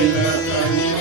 Radhe, Radhe,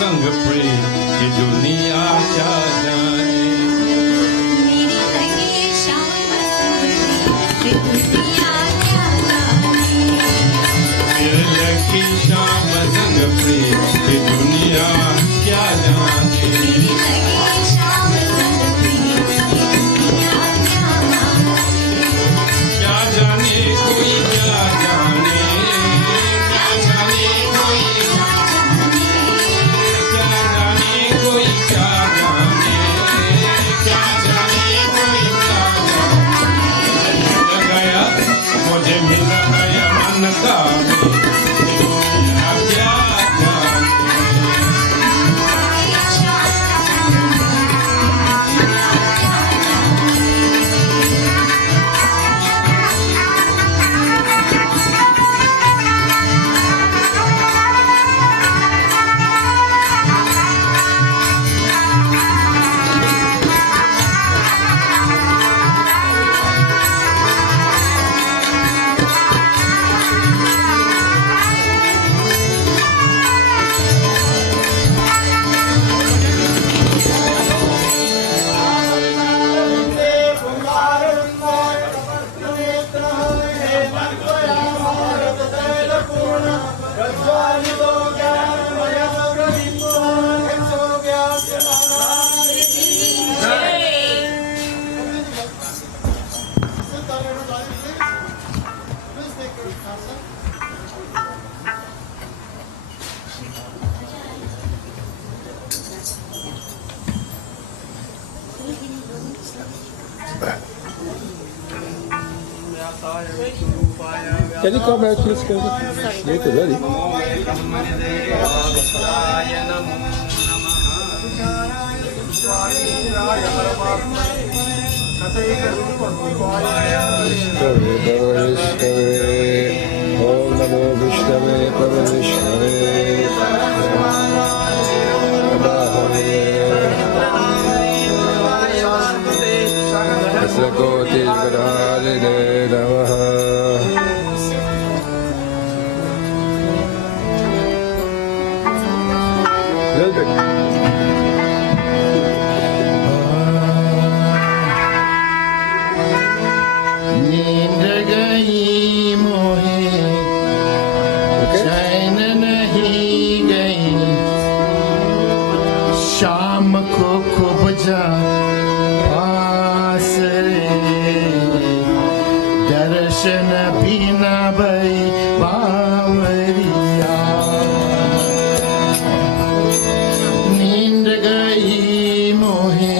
संग प्रेम की दुनिया क्या जाने। मेरी लगे श्याम संग प्रेम की दुनिया क्या जाने। मेरे लगी श्याम संग प्रेम की दुनिया क्या जाने। मेरी लगे श्याम संग प्रेम की दुनिया क्या जाने। क्या जाने कोई क्या जाने। क्या जाने कोई क्या जाने कोई क्या जाने। क्या जाने कोई क्या जाने। मुझे मिल गया मन का क्या Can you come back, please? Later, ready? Om Namo Vishnave Paravishnave Asakoti Gadadine Namaha. नींद गई मोहे चैन नहीं गई शाम को खूब जा पास रे दर्शन भी न भई बावरिया नींद गई मोहे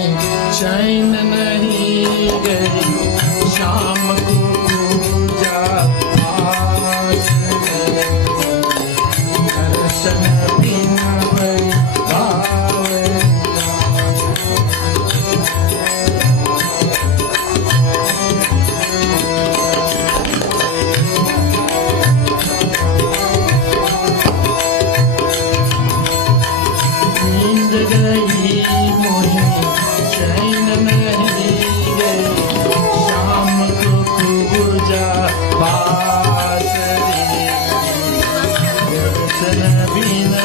चैन नहीं गई शाम को पूजा पास दर्शन बिना भई नींद गई मोहे चैन नहीं गई शाम को पूजा पास रे दर्शन बिना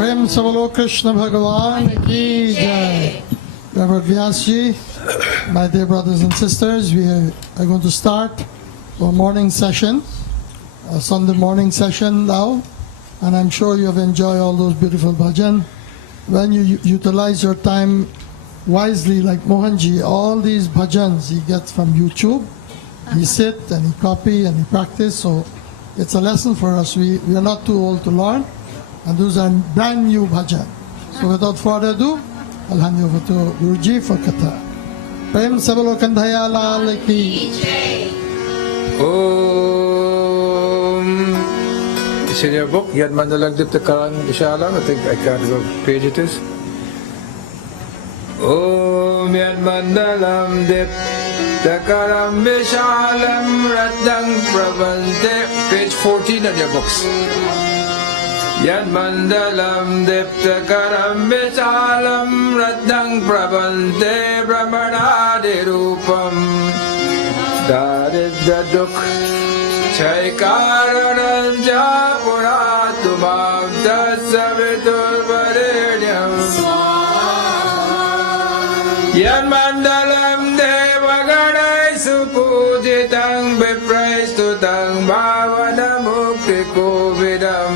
प्रेम से बोलो कृष्ण भगवान की जय. Reverend Vyasji, my dear brothers and sisters, we are going to start our morning session, a Sunday morning session now, and I'm sure you have enjoyed all those beautiful bhajan. When you utilize your time wisely, like Mohanji, all these bhajans he gets from YouTube. He sit and he copy and he practice, so it's a lesson for us. We are not too old to learn, and those are brand new bhajan. So without further ado, I'll hand you over to Guruji for Katha. Prem Sabalo Kandhaya Lal Ki. Om. It's in your book, Yad Mandalang Diptakaran Vishalam. I think I can't remember what page it is. Om Yad Mandalam Diptakaram Vishalam Radang Pravante. Page 14 of your books. Yad Mandalam Diptakaram Vishalam Radang Pravante Brahmanadi Rupam. That is the duk. Chaikarananja Puratumam Tasavitur Varenyam. Yan Mandalam Devaganai Supujitang Vipraistutang Bhavana Mukti Kovidam.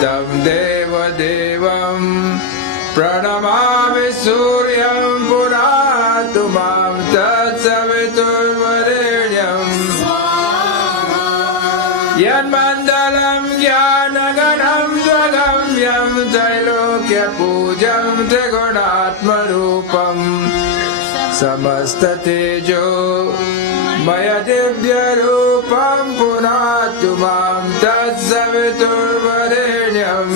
Tam Deva Devam Pranamami Suryam Puratumam Tatsavitur Varenyam. Yan Mandalam Gyanaganam Dvagamyam Tailokya Pujam Trigunatma Rupam Samasta Tejo Maya Divya Rupam Puratumam Tatsavitur Varenyam.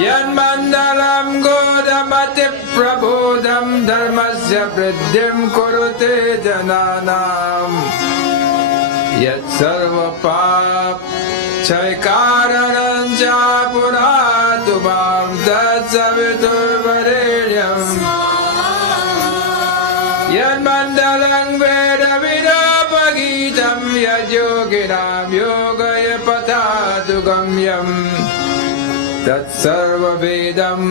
Yan Mandalam Godamati Prabodham Dharmasya Vriddhim Kurute Jananam. Yat Sarva Pap Chaikarananja Puratumam Tatsavitur Varenyam. Yan Mandalang Veda Vidapagitam Yad योगिनां योगय पथातु गम्यं तत्सर्ववेदं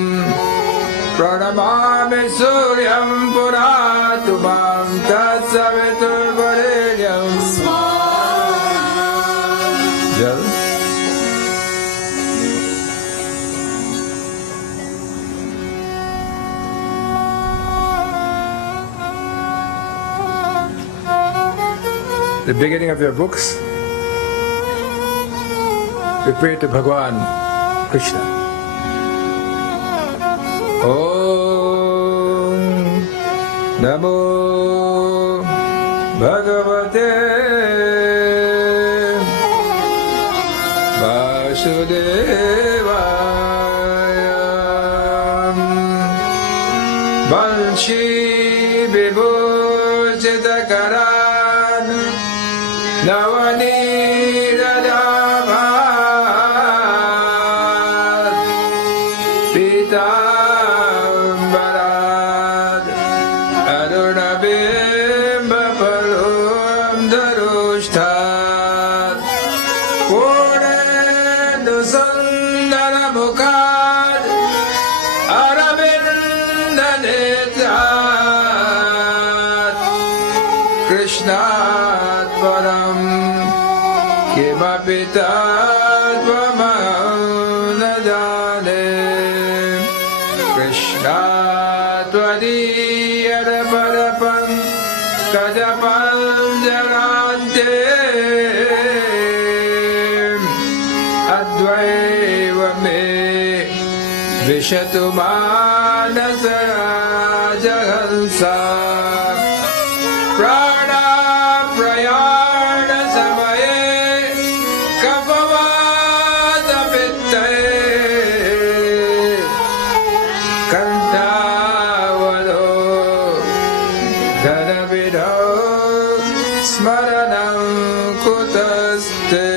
प्रणमामि सूर्यं पुरातु मां तत्सवितुर्वरेण्यं जल the beginning of your books, we pray to Bhagwan Krishna. Om Namo Bhagavate Vasudevaya Banshi Vibhusitakaran Navaniradavat Pitambarat Arunabimbaparum Darushtat Purendu Sundaramukad Aravindanetrat Krishnat Param Kimapi Tattvamaham न जाने कृष्णात्वदीयर परपं कजपञ्जरान्ते अद्वैव मे विशतु मानसराजहंसा प्राणाप्रयाण समये कपवातपित्ते कण्ठावलो घनविधौ स्मरणं कुतस्ते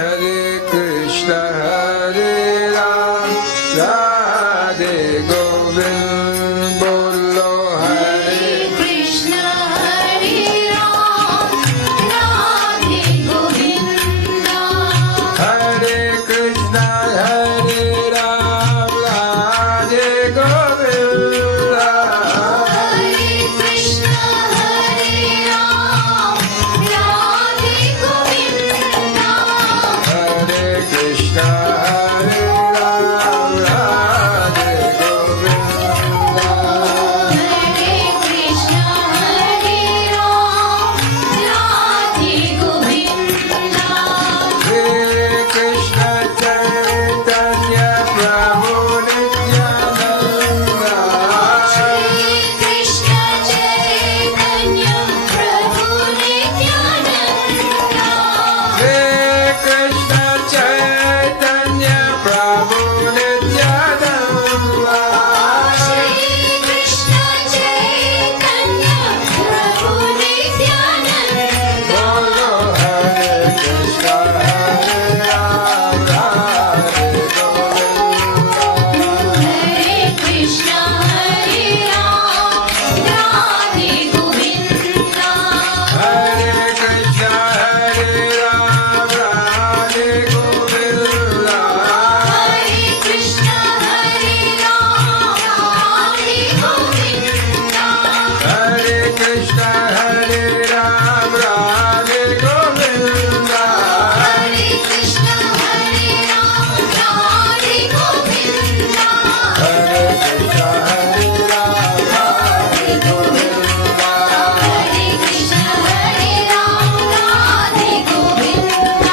हरे कृष्ण हरे राम राधे गोविन्द बोलो हरे कृष्ण हरे राम राधे गोविंद हरे कृष्ण हरे राम राधे गोविन्द हरे कृष्ण हरे राम राधे गोविंद हरे कृष्ण हरे राम राधे गोविन्द हरे कृष्ण हरे राम राधे गोविंद श्री कृष्ण चैतन्य प्रभु नित्यानंद श्री कृष्ण चैतन्य प्रभु नित्यानंद श्री कृष्ण चैतन्य प्रभु नित्यानंद श्री कृष्ण चैतन्य प्रभु नित्यानंद बोलो हरे कृष्ण हरे राम राधे गोविन्द हरे कृष्ण हरे राम राधे गोविंद हरे कृष्ण हरे राम राधे गोविन्द हरे कृष्ण हरे राम राधे गोविंद हरे कृष्ण हरे राम राधे गोविन्द हरे कृष्ण हरे राम राधे गोविंद हरे कृष्ण हरे राम राधे गोविन्द हरे कृष्ण हरे राम राधे गोविंद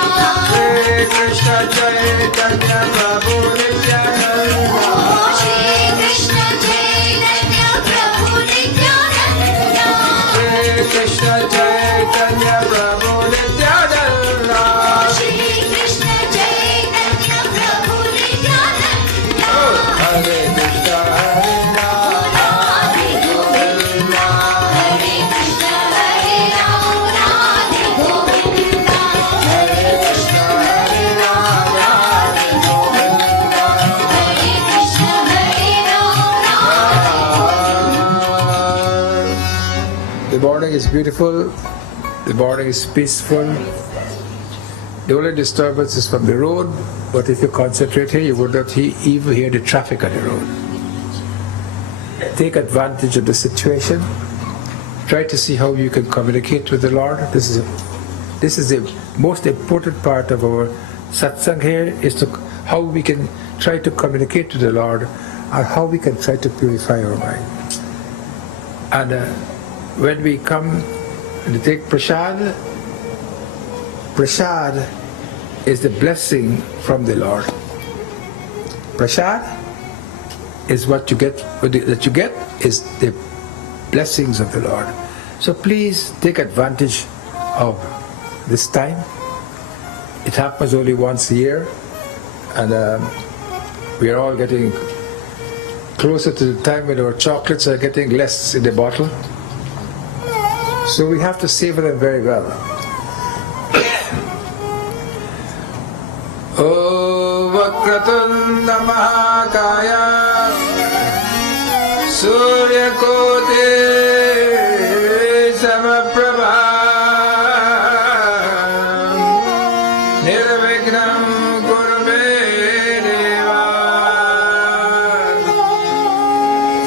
श्री कृष्ण चैतन्य प्रभु नित्यानंद श्री कृष्ण चैतन्य प्रभु नित्यानंद श्री कृष्ण चैतन्य प्रभु नित्यानंद श्री कृष्ण चैतन्य प्रभु नित्यानंद हरे कृष्ण हरे राम राधे गोविंद हरे कृष्ण हरे राम राधे गोविंद हरे कृष्ण हरे राम राधे गोविन्द हरे कृष्ण हरे Ram The morning is beautiful, the morning is peaceful, The only disturbance is from the road, but if you concentrate here, you would not even hear the traffic on the road. Take advantage of the situation. Try to see how you can communicate with the Lord. This is the most important part of our satsang here, is to how we can try to communicate to the Lord, and how we can try to purify our mind. And when we come and take prasad, prasad is the blessing from the Lord. Prasad is what you get, that you get is the blessings of the Lord. So please take advantage of this time. It happens only once a year, and we are all getting closer to the time when our chocolates are getting less in the bottle. So we have to savor them very well. O Vakratunda Mahakaya Surya Kote Samaprabha Nirvignam Kurume Deva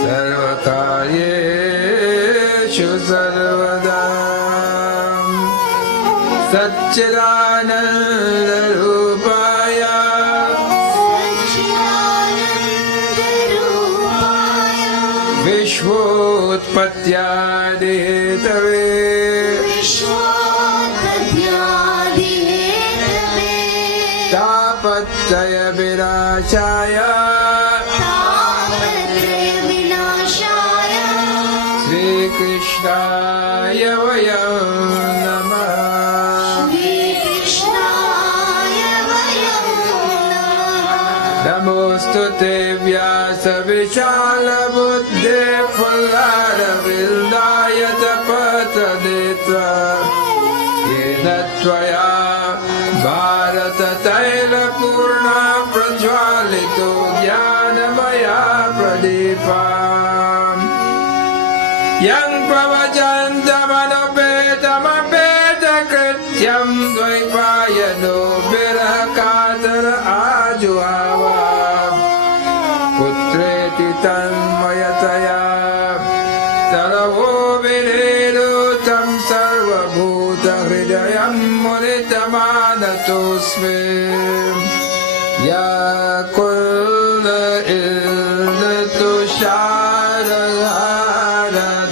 Sarvakaryeshu Sarvadam Satchidananda Rupaya Vishwotpatyaditave Tapataya Vinashaya Sri Krishnaya Vayam Namah Namostute Vyasa Vishala Buddhe Pullara Vildaya Tapata Detva Yena Tvaya Bharata Taila Purna Prajwalito Jnanamaya Pradipam Yang Pavajantamanopeta Krityam Dvaipayano Virakatara Ajuava Putreti Tanmayataya Taravo Vinedu Tam Sarva Bhuta Hridayam Munitamanatosme Yakulna Ilna Tushara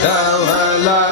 Dhavala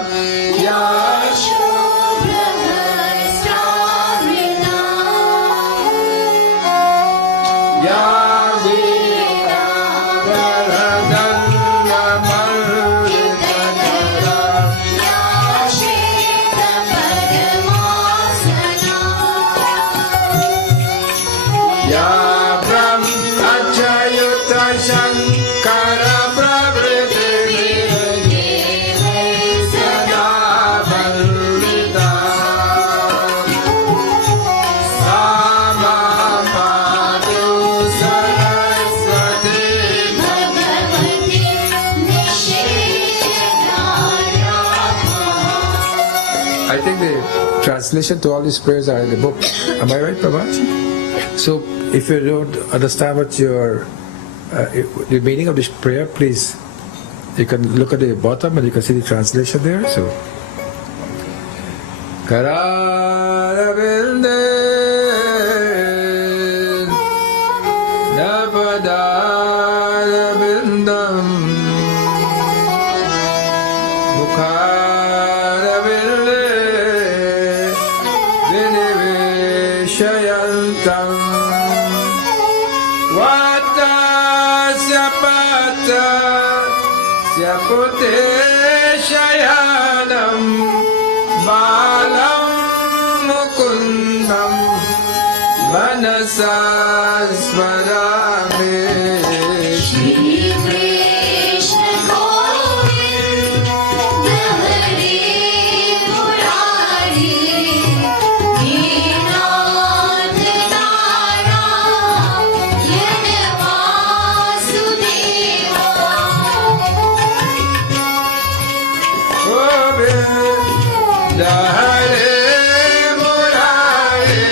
I think the translation to all these prayers are in the book. Am I right, Bhagvat? So if you don't understand what the meaning of this prayer, please, you can look at the bottom and you can see the translation there. So, Kararavinde Navadarabindam Mukharavinde Viniveshayantam Vatasya Pata Syapute Shayanam Balam Mukundam Manasa Smarame Hare Murare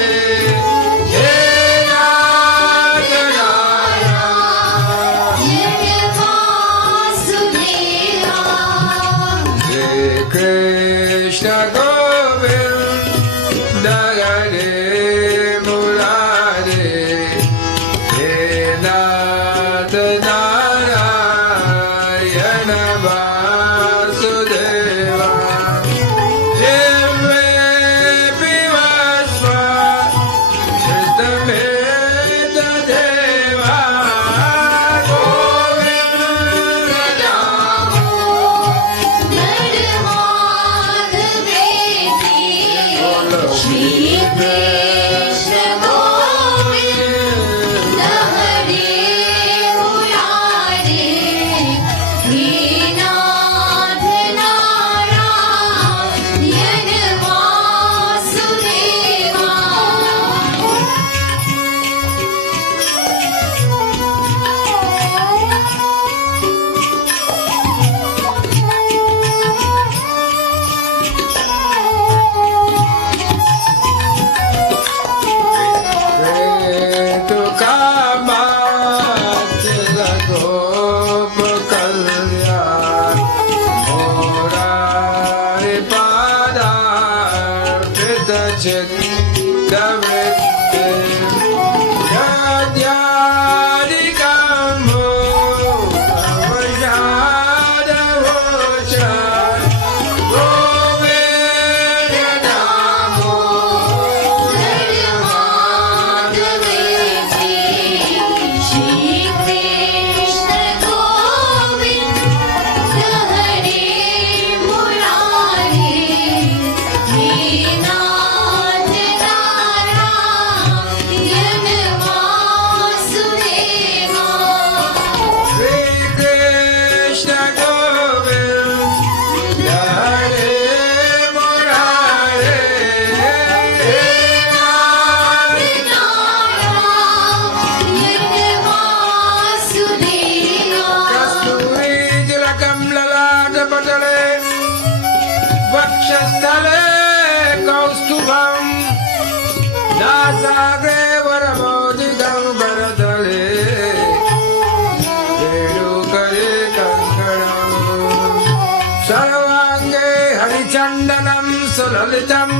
Chandana Sulalitam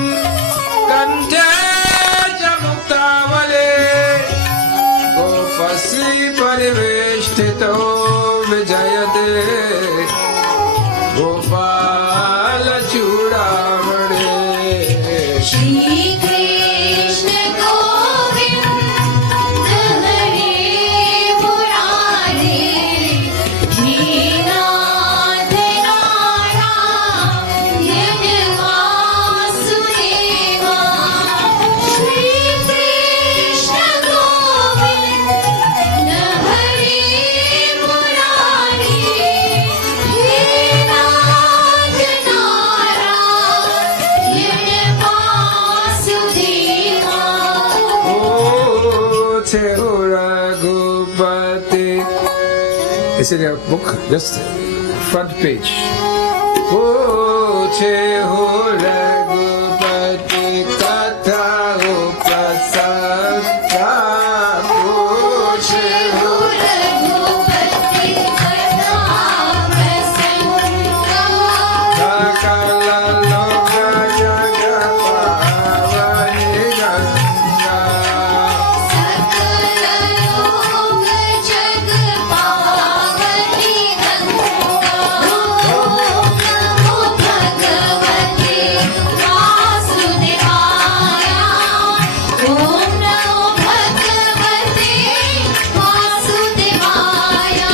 Kante Muktavale Gopasi Pariveshtito Vijayate Gopala Chudavade Shri Krishna Govinda Hare Murari Ninath Narayan Vasudeva Shri Krishna Govinda Hare Murari Ninath Narayan Vasudeva Oh Chehura Gopati. It's in your book, just front page. Oh Chehura Gopati Katha Upasada. Oh Chehura Ragupati Katha Prasanga Sakala Loka Jagapavani Ganga. Sakala Loka Jagpavani Ganga Om Namo Bhagavate Vasudevaya Om Namo Bhagavate Vasudevaya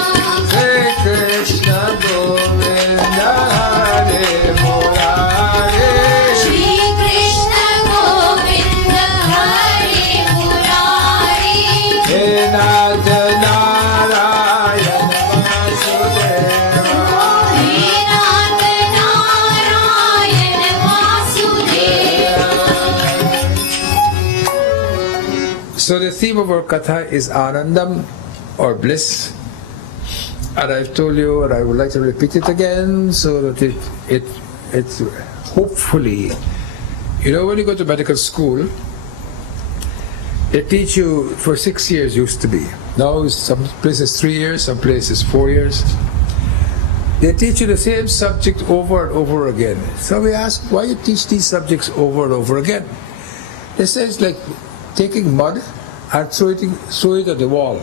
Hare Krishna Govinda Hare Murari. Shri Krishna Govinda Hare Murari He Nath Narayan Vasudeva. Ninath Narayan Vasudeva So the theme of our Katha is Anandam or bliss. And I've told you, and I would like to repeat it again so that it's hopefully, you know, when you go to medical school, they teach you for 6 years, used to be. Now some places 3 years, some places 4 years. They teach you the same subject over and over again. So we ask, why you teach these subjects over and over again? They say it's like taking mud and throw it at the wall.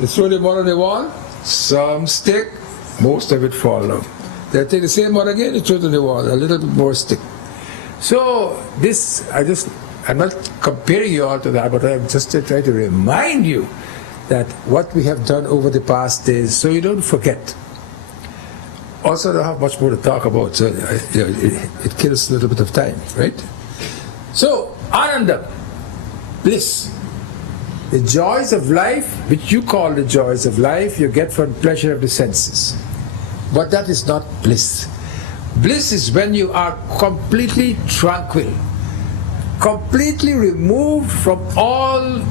You throw the mud on the wall, some stick, most of it fall down. They take the same mud again, you throw it on the wall, a little bit more stick. So this, I'm not comparing you all to that, but I'm just trying to remind you that what we have done over the past days, so you don't forget. Also, I don't have much more to talk about, so it kills a little bit of time, right? So, Ananda, bliss. The joys of life, which you call the joys of life, you get from pleasure of the senses. But that is not bliss. Bliss is when you are completely tranquil, completely removed from all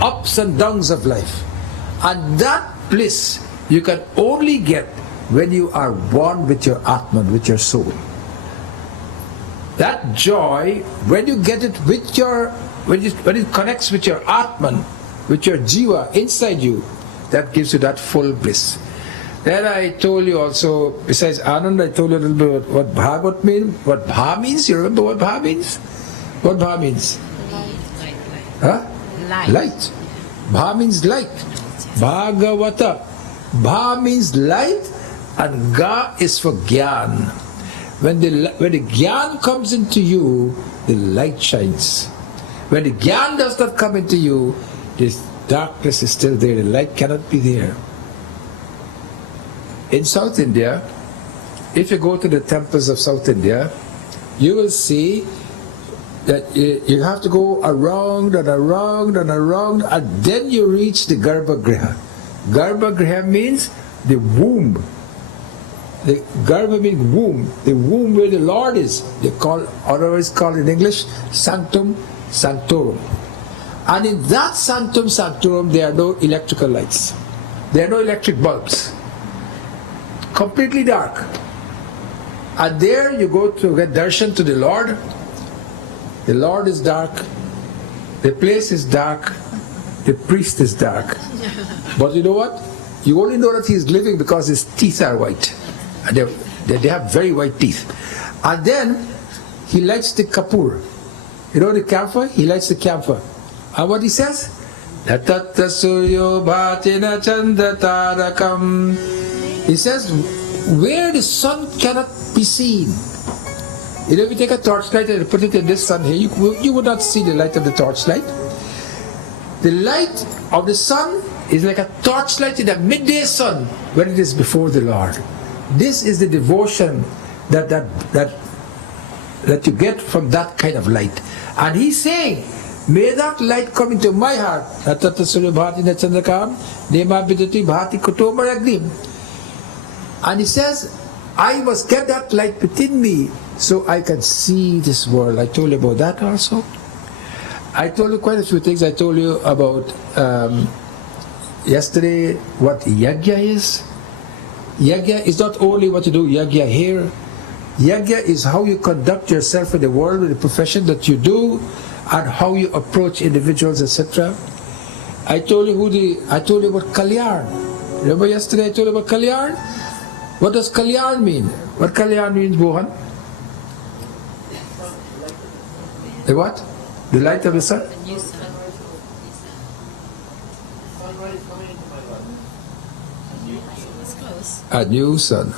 ups and downs of life. And that bliss you can only get when you are one with your Atman, with your soul. That joy, when you get it with your, when it connects with your Atman, with your Jiva inside you, that gives you that full bliss. Then I told you also, besides Anand, I told you a little bit what Bhagvat means, what Bha means. You remember what Bha means? What Bha means? Huh? Light. Bha means light. Bhagavata. Bha means light, and Ga is for Gyan. When the Gyan comes into you, the light shines. When the Gyan does not come into you, this darkness is still there. The light cannot be there. In South India, if you go to the temples of South India, you will see that you have to go around and around and around, and then you reach the Garbhagriha. Garbhagriha means the womb. The Garbha means womb. The womb where the Lord is. They call, otherwise called in English, Sanctum Sanctorum. And in that Sanctum Sanctorum, there are no electrical lights. There are no electric bulbs. Completely dark. And there you go to get darshan to the Lord. The Lord is dark. The place is dark. The priest is dark. But you know what? You only know that he is living because his teeth are white. And they have very white teeth. And then he lights the kapur. You know the camphor? He lights the camphor. And what he says? Natatta suryo bhatina chandatarakam. He says, where the sun cannot be seen. You know, if you take a torchlight and put it in this sun here, you would not see the light of the torchlight. The light of the sun is like a torchlight in the midday sun when it is before the Lord. This is the devotion that you get from that kind of light. And he's saying, may that light come into my heart. And he says, I must get that light within me so I can see this world. I told you about that also. I told you quite a few things. I told you about yesterday what yajna is. Yajna is not only what you do yajna here. Yajna is how you conduct yourself in the world, with the profession that you do, and how you approach individuals, etc. I told you about Kalyan. Remember yesterday I told you about Kalyan? What does Kalyan mean? What Kalyan means, Bohan? The what? The light of the sun? A new sun.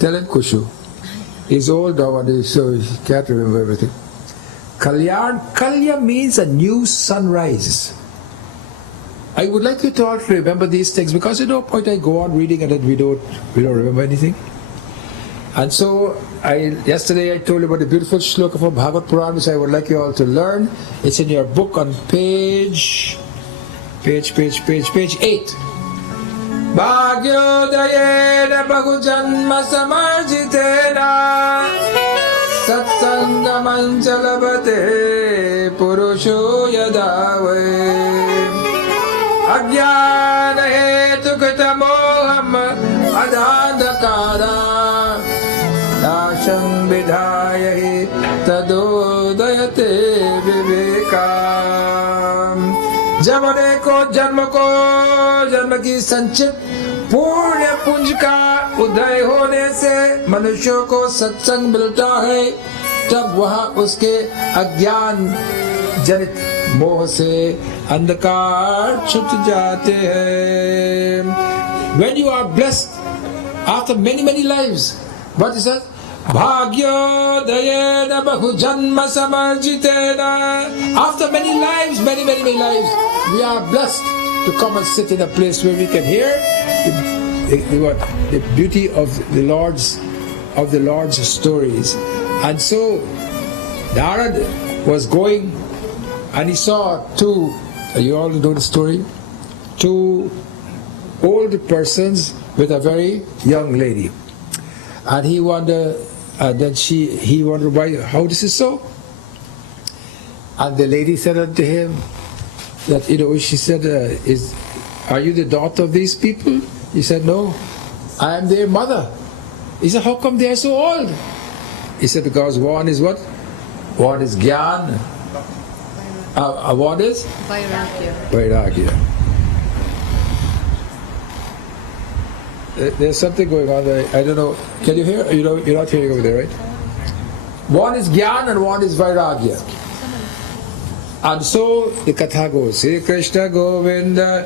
Tell him Kushu. He's old now and so he can't remember everything. Kalya means a new sunrise. I would like you to all to remember these things, because there's no point I go on reading and then we don't remember anything. And so yesterday I told you about the beautiful shloka from Bhagvat Puran, which I would like you all to learn. It's in your book on page 8. Bhagyodayena Bahujanma Samarjitena Satsangamanjalabate Purusho Yadave Ajnana Hetu Kitamoham Adandakara Nasham Vidhayahi Tadodayate Vivekam. जब देखो जन्म की संचित पुण्य पुंज का उदय होने से मनुष्यों को सत्संग मिलता है, तब वहाँ उसके अज्ञान जनित मोह से अंधकार छुट जाते हैं. When you are blessed after many lives, what is that? Bhagyodayena bahujanma samarjitena. After many lives, many lives, we are blessed to come and sit in a place where we can hear the beauty of the Lord's stories. And so Narad was going and he saw two, you all know the story, two old persons with a very young lady. And he wondered, he wondered why, how this is so. And the lady said unto him that, she said, are you the daughter of these people? He said, no, I am their mother. He said, how come they are so old? He said, because one is what? One is Gyan. One is? Vairagya. There's something going on there. I don't know. Can you hear? You're not hearing over there, right? One is Gyan and one is Vairagya. And so the Katha goes, Sri Krishna Govinda.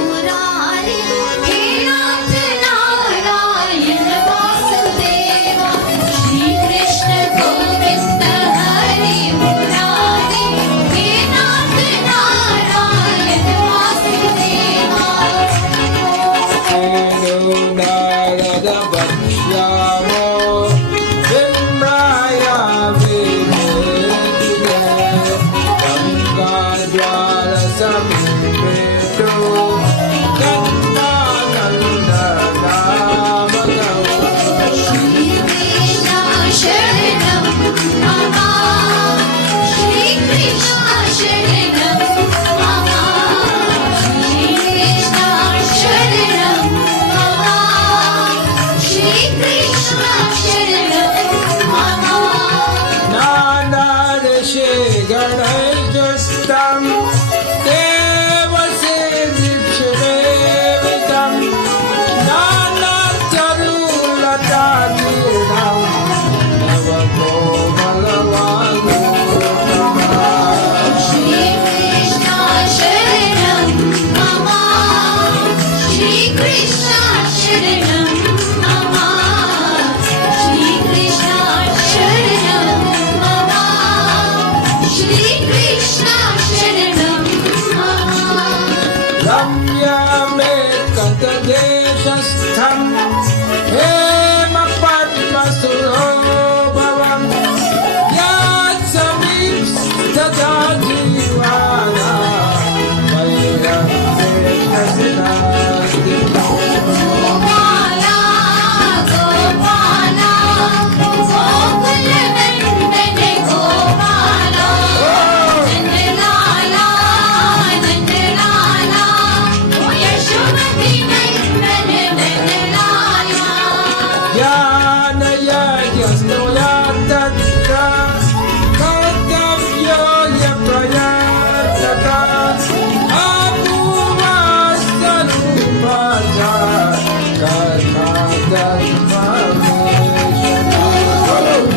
Murari, He Nath Narayan Vasudeva, Shri Krishna Govinda Hari Murari, He Nath Narayan Vasudeva. Narada Vakshyamo Vimraya Vimedine Gangadwara Samvedo Gandananda Namagawa Shri Krishna Sharanam Mama, Shri Krishna Sharanam Mama, Shri Krishna Sharanam Mama, Shri Krishna Sharanam Mama. Nana Rishi Ganajustam Devase Dipshivevitam Nana Charulatatinam Navakomalavangutam Shri Krishna Sharanam Mama, Shri Krishna Sharanam Mama, Shri Krishna Sharanam Mama, Shri Krishna Sharanam Mama. Ramya me Katadeshastham Hema Padma Surobhavam Yat Samif Tata Jivana Vairam Gopala, Gopala, Gokulanandana Gopala, Nandalala, Nandalala, Yashodhati Nandana Nandalala. Jnana Yajnastoya Tatra Kartavyo Yaprayataka Apurva Sarupata Karma Dharma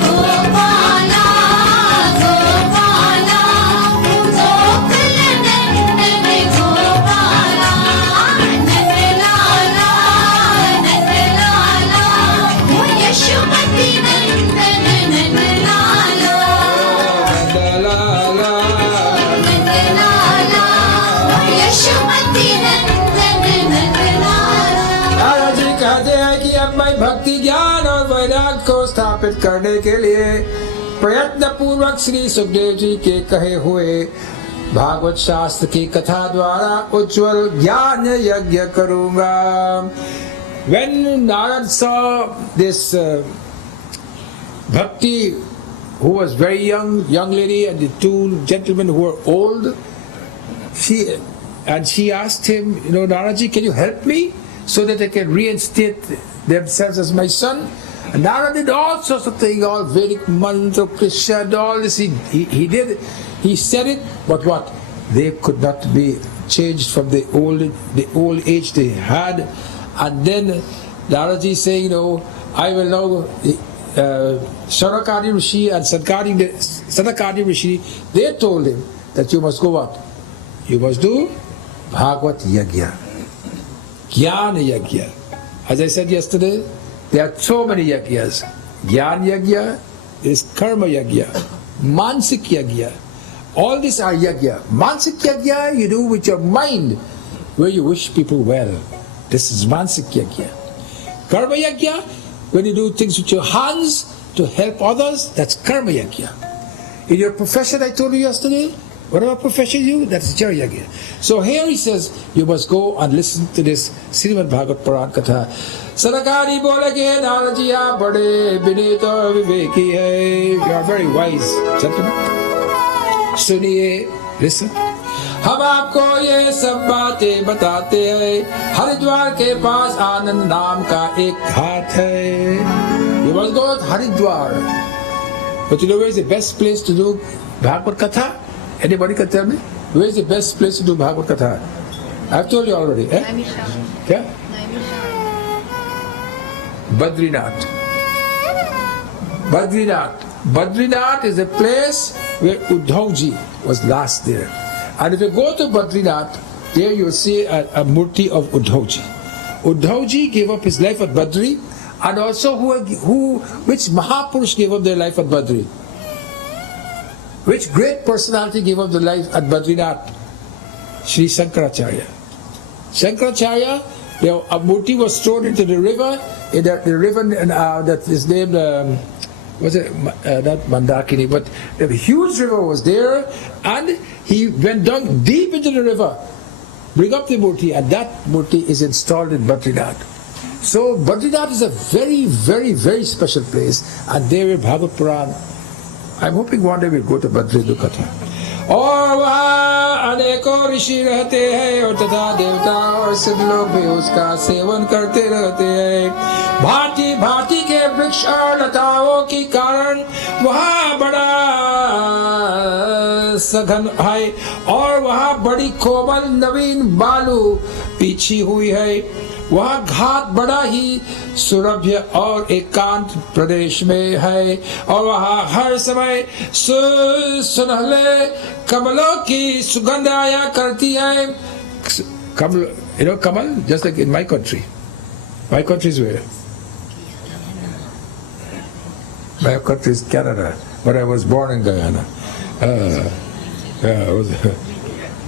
Gopala, Gopala, Gokulanandana Gopala, Nandalala, Nandalala, Yashodhati Nandana Nandalala. Mandalala Nandalala, Yashodhati Nandana Nandalala. दादाजी कहते हैं कि अब मैं भक्ति ज्ञान और वैराग्य को स्थापित करने के लिए प्रयत्न पूर्वक श्री सुखदेव जी के कहे हुए भागवत शास्त्र की कथा द्वारा उज्जवल ज्ञान यज्ञ करूंगा. When Narad saw this Bhakti, who was very young lady, and the two gentlemen who were old, she asked him, Naraji, can you help me so that I can reinstate themselves as my son? And Narada did all sorts of things, all Vedic mantra, Krishna, all this he did. He said it, but what? They could not be changed from the old age they had. And then Naraji is saying, I will now Sharakari Rishi and Sanakari Rishi, they told him that you must go what? You must do Bhagvat Yajna, Jnana Yajna. As I said yesterday, there are so many yajnas. Jnana Yajna is Karma Yajna, Mansik Yajna. All these are yajna. Mansik Yajna you do with your mind, where you wish people well. This is Mansik Yajna. Karma Yajna, when you do things with your hands to help others, that's Karma Yajna. In your profession, I told you yesterday, whatever profession you, that's your yajna. So here he says, you must go and listen to this Srimad Bhagavad Puran Katha. Sanakari bole ke Narajiya bade binita viveki hai. You are very wise, gentlemen. Suniye, listen. हम आपको ये सब बातें बताते हैं. हरिद्वार के पास आनंद नाम का एक घाट है. You must go to Haridwar. But you know where is the best place to do Bhagavad Katha? Anybody can tell me? Where is the best place to do Bhagavad Katha? I've told you already. Eh? Yeah? Badrinath. Badrinath. Badrinath is a place where Uddhavji was last there. And if you go to Badrinath, there you'll see a murti of Uddhavji. Uddhavji gave up his life at Badri, and also which Mahapurush gave up their life at Badri? Which great personality gave up their life at Badrinath? Sri Shankaracharya. Shankaracharya, a murti was thrown into the river, the river that is named, was it not Mandakini, but a huge river was there, and he went down deep into the river, bring up the murti, and that murti is installed in Badrinath. So Badrinath is a very, very, very special place, and there in Bhagvat Puran, I'm hoping one day we'll go to Badri Katha. और वहाँ अनेकों ऋषि रहते हैं और तथा देवता और सिद्ध लोग भी उसका सेवन करते रहते हैं। भांति भांति के वृक्ष और लताओं के कारण वहाँ बड़ा सघन है और वहाँ बड़ी कोमल नवीन बालू पीछी हुई है। वहाँ घाट बड़ा ही सुरभ्य और एकांत प्रदेश में है और वहाँ हर समय सुनहले कमलों की सुगंध आया करती है। कमल, you know, kamal, just like in my country. My country is where? My country is Canada, but I was born in Guyana.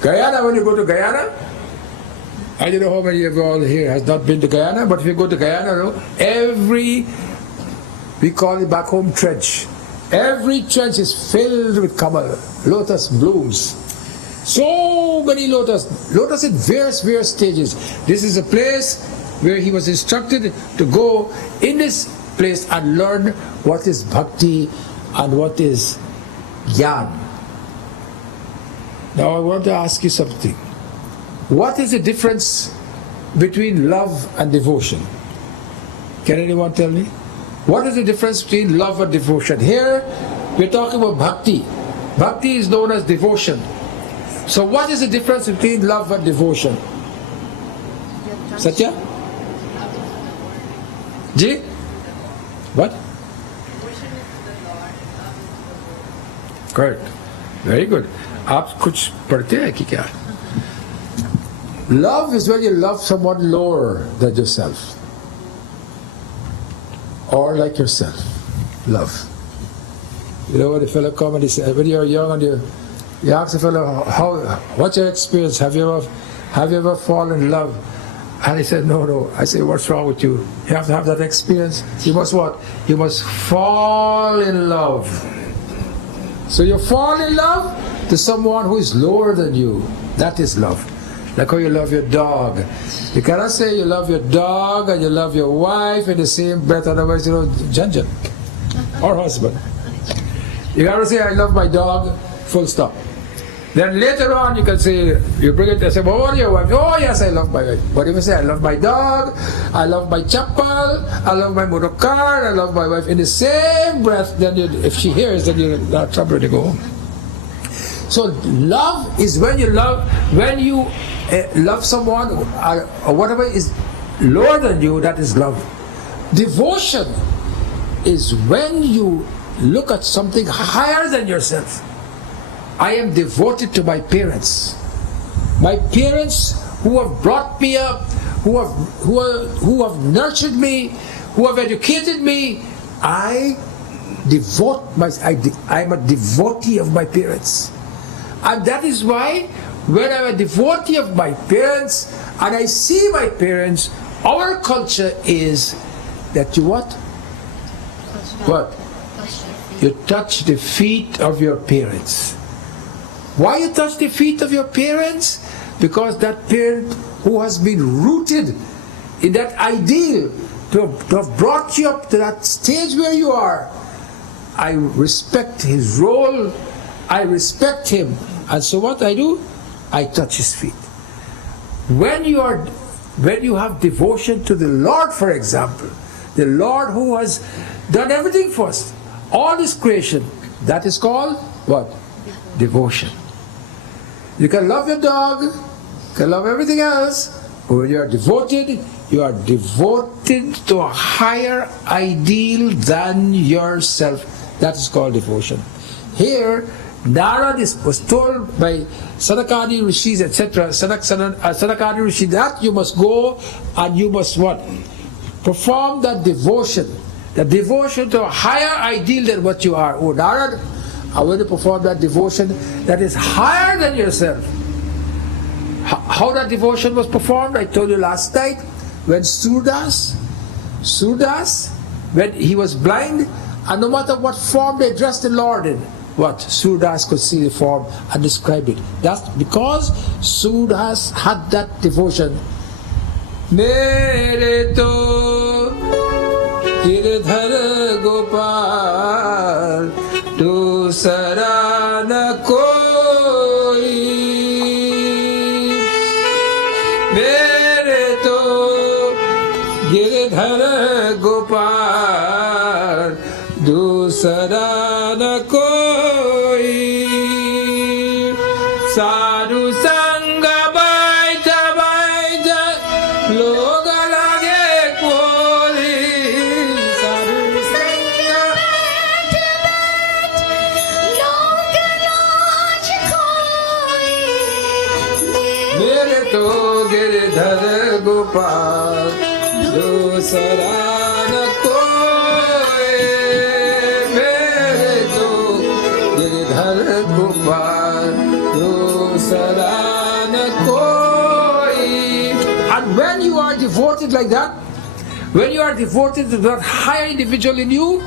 Guyana, when you go to Guyana, I don't know how many of you all here has not been to Guyana, but if you go to Guyana, we call it back home trench. Every trench is filled with kamal, lotus blooms. So many lotus in various stages. This is a place where he was instructed to go in this place and learn what is bhakti and what is jnana. Now I want to ask you something. What is the difference between love and devotion? Can anyone tell me? What is the difference between love and devotion? Here, we're talking about bhakti. Bhakti is known as devotion. So what is the difference between love and devotion? Satya? Ji? What? Correct. Very good. आप कुछ पढ़ते हैं कि क्या? Love is when you love someone lower than yourself. Or like yourself. Love. You know what a fellow come and he said, when you're young and you ask a fellow, what's your experience? Have you ever fallen in love? And he said, no. I say, what's wrong with you? You have to have that experience. You must what? You must fall in love. So you fall in love to someone who is lower than you. That is love. Like how you love your dog. You cannot say you love your dog and you love your wife in the same breath, otherwise you know, janjan. Or husband. You gotta say, I love my dog, full stop. Then later on you can say, you bring it and say, well, what are your wife? Oh yes, I love my wife. But if you say, I love my dog, I love my chappal, I love my motor car, I love my wife, in the same breath, then if she hears, then you're not trouble to go home. So love is when you love someone or whatever is lower than you, that is love. Devotion is when you look at something higher than yourself. I am devoted to my parents. My parents who have brought me up, who have nurtured me, who have educated me. I'm a devotee of my parents. And that is why when I'm a devotee of my parents and I see my parents, our culture is that you what? What? You touch the feet of your parents. Why you touch the feet of your parents? Because that parent who has been rooted in that ideal to have brought you up to that stage where you are, I respect his role, I respect him. And so what I do? I touch his feet. When you have devotion to the Lord, for example, the Lord who has done everything for us, all this creation, that is called what? Devotion. You can love your dog, you can love everything else, When you are devoted to a higher ideal than yourself. That is called devotion. Here, Narad was told by Sanakadi Rishis, etc., Sanakadi Rishi, that you must go and you must what? Perform that devotion to a higher ideal than what you are. Oh Narad, I want to perform that devotion that is higher than yourself. How that devotion was performed, I told you last night, when Surdas, when he was blind, and no matter what form they dressed the Lord in, what? Surdas could see the form and describe it. That's because Surdas had that devotion. Mere to girdhar gopal dusra na koi. Mere to girdhar gopal dusra na koi. Sadhu sanga baita log lage koi. Sadhu sanga लोग लाज कोई mere to girdhar gopal dusra na koi. Mere to girdhar gopal dusra na koi. And when you are devoted like that, when you are devoted to that higher individual in you,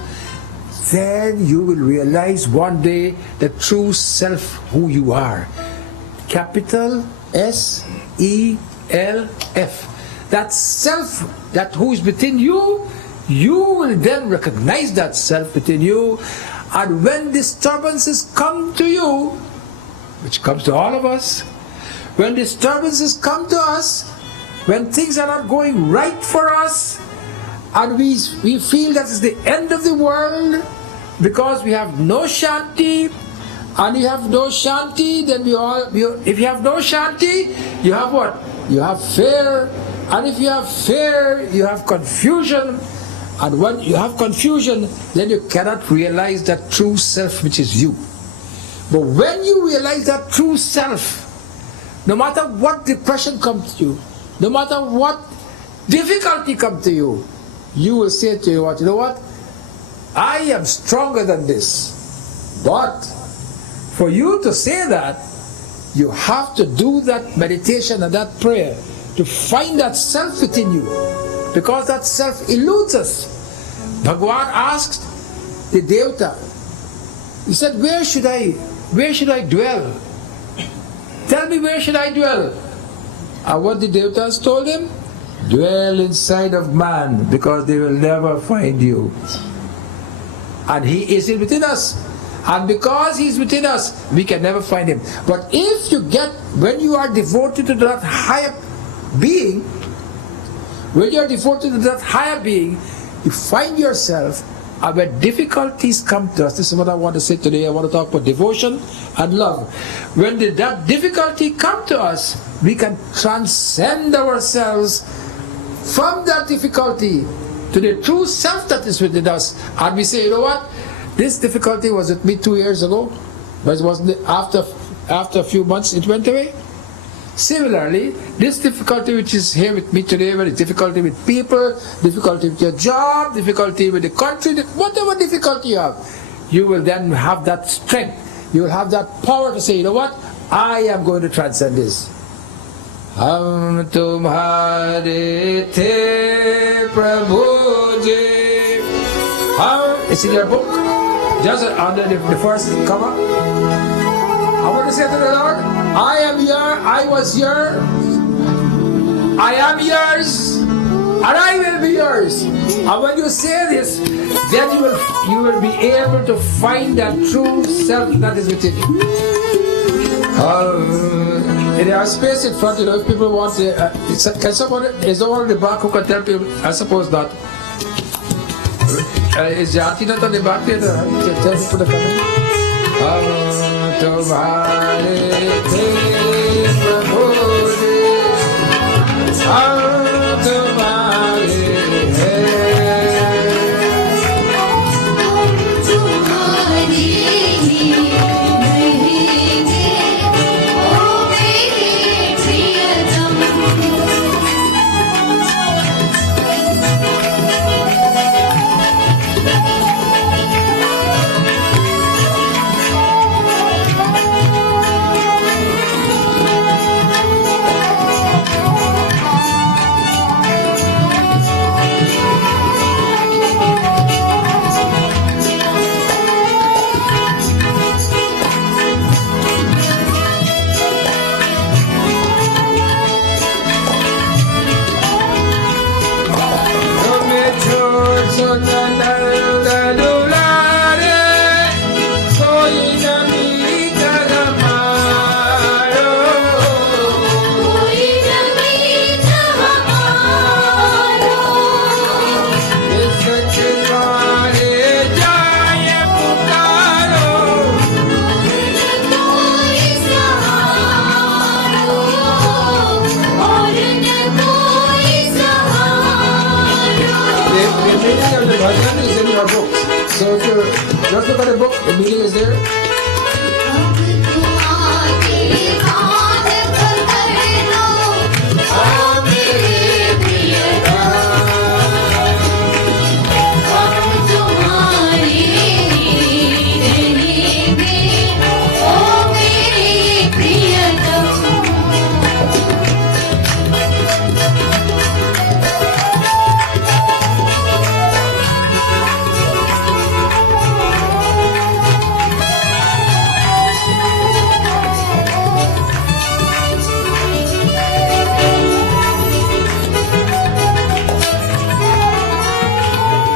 then you will realize one day the true self, who you are. Capital S-E-L-F. That self, that who is within you, you will then recognize that self within you. And when disturbances come to you, which comes to all of us, when disturbances come to us, when things are not going right for us, and we feel that it's the end of the world because we have no shanti, and you have no shanti, then if you have no shanti, you have what? You have fear, and if you have fear, you have confusion, and when you have confusion, then you cannot realize that true self which is you. But when you realize that true self, no matter what depression comes to you, no matter what difficulty comes to you, you will say to you, what? You know what? I am stronger than this. But for you to say that, you have to do that meditation and that prayer to find that self within you, because that self eludes us. Bhagvat asked the Devata, he said, where should I dwell? Tell me, where should I dwell? And what the Devatas told him? Dwell inside of man, because they will never find you. And he is within us. And because he is within us, we can never find him. But if you when you are devoted to that higher being, you find yourself, and when difficulties come to us, this is what I want to say today. I want to talk about devotion and love. When that difficulty comes to us, we can transcend ourselves from that difficulty to the true self that is within us. And we say, you know what? This difficulty was with me 2 years ago, but it wasn't after a few months it went away. Similarly, this difficulty which is here with me today, whether it's difficulty with people, difficulty with your job, difficulty with the country, whatever difficulty you have, you will then have that strength, you will have that power to say, you know what, I am going to transcend this. Hum tumhare the Prabhu ji. It's in your book, just under the first cover. I want to say to the Lord, I am here, I was here, I am yours, and I will be yours. And when you say this, then you will be able to find that true self that is within you. There are space in front, if people want to, can someone, is there one in the back who can tell people? I suppose not. Is Jati not on the back there? Tell people to come in. तुम्हारे थे प्रभु जी, book. The meaning is there.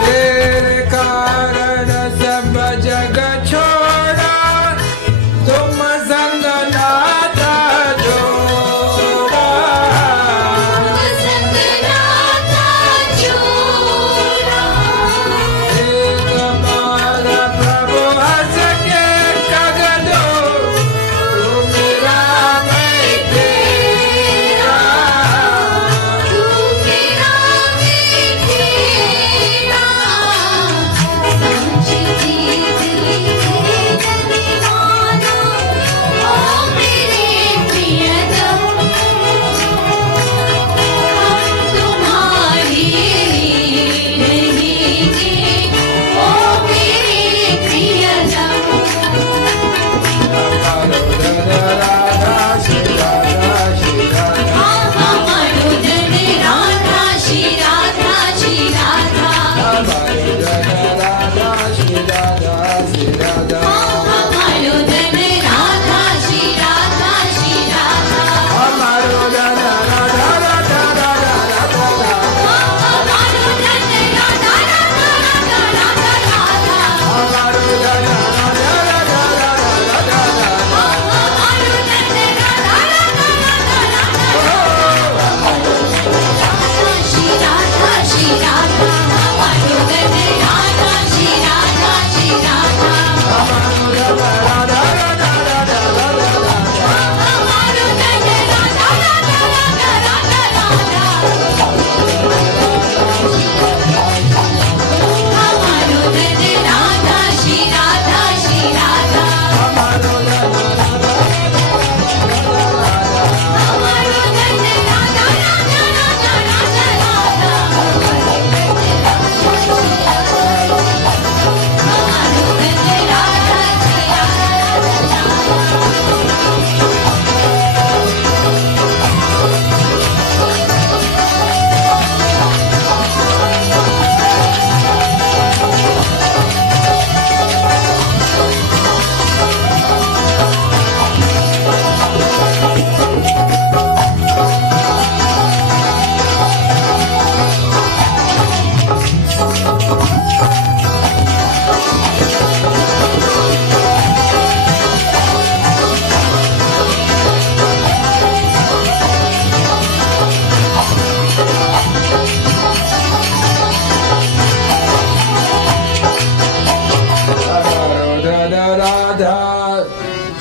तेरे कारण सब जग छोड़ा, तुम संग नाता जोड़ा। एक बार प्रभु हंस के कह दो, तू मेरा मैं तेरा।